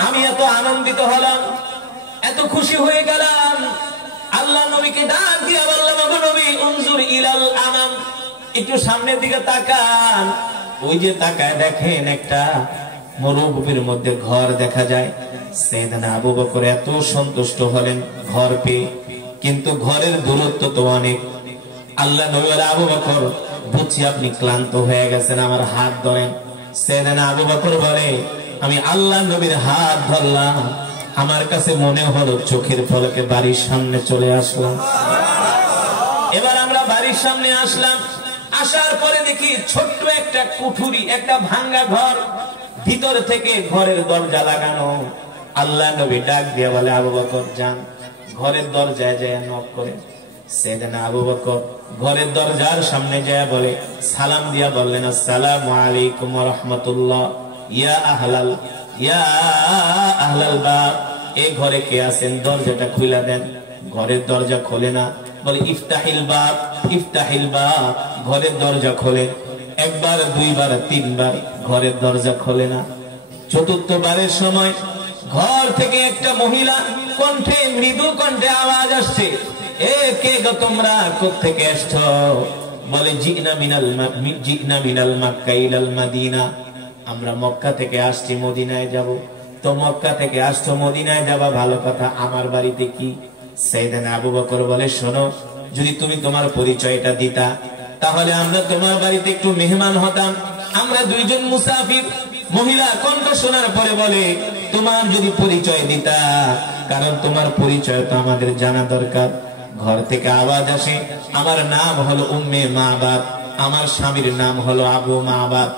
আমি এত আনন্দিত হলাম, এত খুশি হয়ে গেলাম, আল্লাহ নবীকে ডাক দিয়া বললাম, ওগো নবী উনজুর ইলাল আমাম, একটু সামনের দিকে তাকান। ওই যে তাকায় দেখেন একটা মরুভূমির মধ্যে ঘর দেখা যায়। সাইয়েদনা আবু বকর এত সন্তুষ্ট হলেন ঘর পেয়ে, কিন্তু ঘরের দূরত্ব তো অনেক। আল্লাহ নবী বলে, আবু বকর বুঝছি আপনি ক্লান্ত হয়ে গেছেন, আমার হাত ধরেন। সাইয়েদনা আবু বকর বলে, আমি আল্লাহ নবীর হাত ধরলাম, আমার কাছে মনে হলো চোখের পলকে বাড়ির সামনে চলে আসলাম। এবার আমরা বাড়ির সামনে আসলাম, আসার পরে দেখি ছোট্ট একটা কুঠুরি, একটা ভাঙ্গা ঘর, ভিতর থেকে ঘরের দরজা লাগানো। আল্লাহ নবী ডাক দিয়ে বলে, আবু বকর যান, ঘরের দরজায় যায় নক করে। সাইয়েদনা আবু বকর ঘরের দরজার সামনে যায় বলে, সালাম দিয়া বললেন, আসসালামু আলাইকুম ওয়া রাহমাতুল্লাহ, ইয়া আহলাল বাব, এই ঘরে কে আছেন? দরজাটা খুলে দেন। ঘরের দরজা খোলে না, বলে ইফতাহিল বাব, ইফতাহিল বাব, ঘরের দরজা খোলে। একবার, দুইবার, তিনবার ঘরের দরজা খোলে না। চতুর্থবারের সময় ঘর থেকে একটা মহিলা কণ্ঠে, মৃদু কণ্ঠে আওয়াজ আসছে, এ কে গো তোমরা, কোথা থেকে এসছো? বলে জিনা মিনাল মক্কা ইলাল মাদিনা, আমরা মক্কা থেকে আসছি মদিনায় যাব। তো মক্কা থেকে আসছো মদিনায় যাবা, ভালো কথা, আমার বাড়িতে কি? সাইয়েদনা আবু বকর বলে, শোনো, যদি তুমি তোমার পরিচয়টা দিতা তাহলে আমরা তোমার বাড়িতে একটু মেহমান হতাম। আমরা দুইজন মুসাফির। মহিলা কণ্ঠ শোনার পরে বলে, তোমার যদি পরিচয় দিতা, কারণ তোমার পরিচয় তো আমাদের জানা দরকার। ঘর থেকে আওয়াজ আসে, আমার নাম হলো উম্মে মাবাদ, আমার স্বামীর নাম হলো আবু মাবাদ,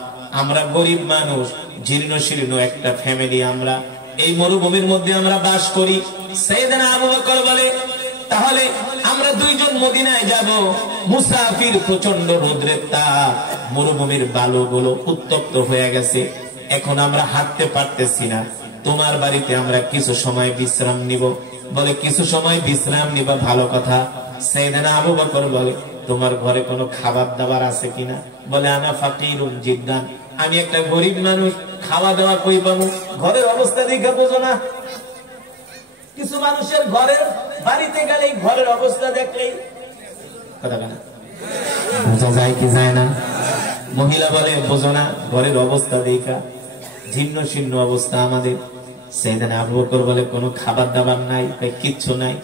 আমরা গরিব মানুষ, জীর্ণ শীর্ণ একটা ফ্যামিলি, আমরা এই মরুভূমির মধ্যে আমরা বাস করি। সাইয়েদনা আবু বকর বলে, তাহলে আমরা দুইজন মদিনায় যাব। মুসাফির, প্রচন্ড রোদ্রের তাপ, মরুভূমির বালুগুলো উত্তপ্ত হয়ে গেছে, এখন আমরা হাঁটতে পারতেছি না। তোমার বাড়িতে আমরা কিছু সময় বিশ্রাম নিব। বলে, কিছু সময় বিশ্রাম নিবা, ভালো কথা। সাইয়েদনা আবু বকর বলে, তোমার ঘরে কোনো খাবার দাবার আছে কিনা? বলে, আনা ফাকিরুন জিদ্দান, আমি একটা গরিব মানুষ, খাওয়া দাওয়া কই পাবো? ঘরের অবস্থা দেখে বোঝো না? কিছু মানুষের ঘরের বাড়িতে গেলে ঘরের অবস্থা দেখলেই কথা বলে, বোঝা যায় কি যায় না? মহিলা বলে, বোঝো না? ঘরের অবস্থা দেখা জীর্ণ শীর্ণ অবস্থা আমাদের। সাইয়েদনা আবু বকর বলে, কোনো খাবার দাবার নাই, কিচ্ছু নাই।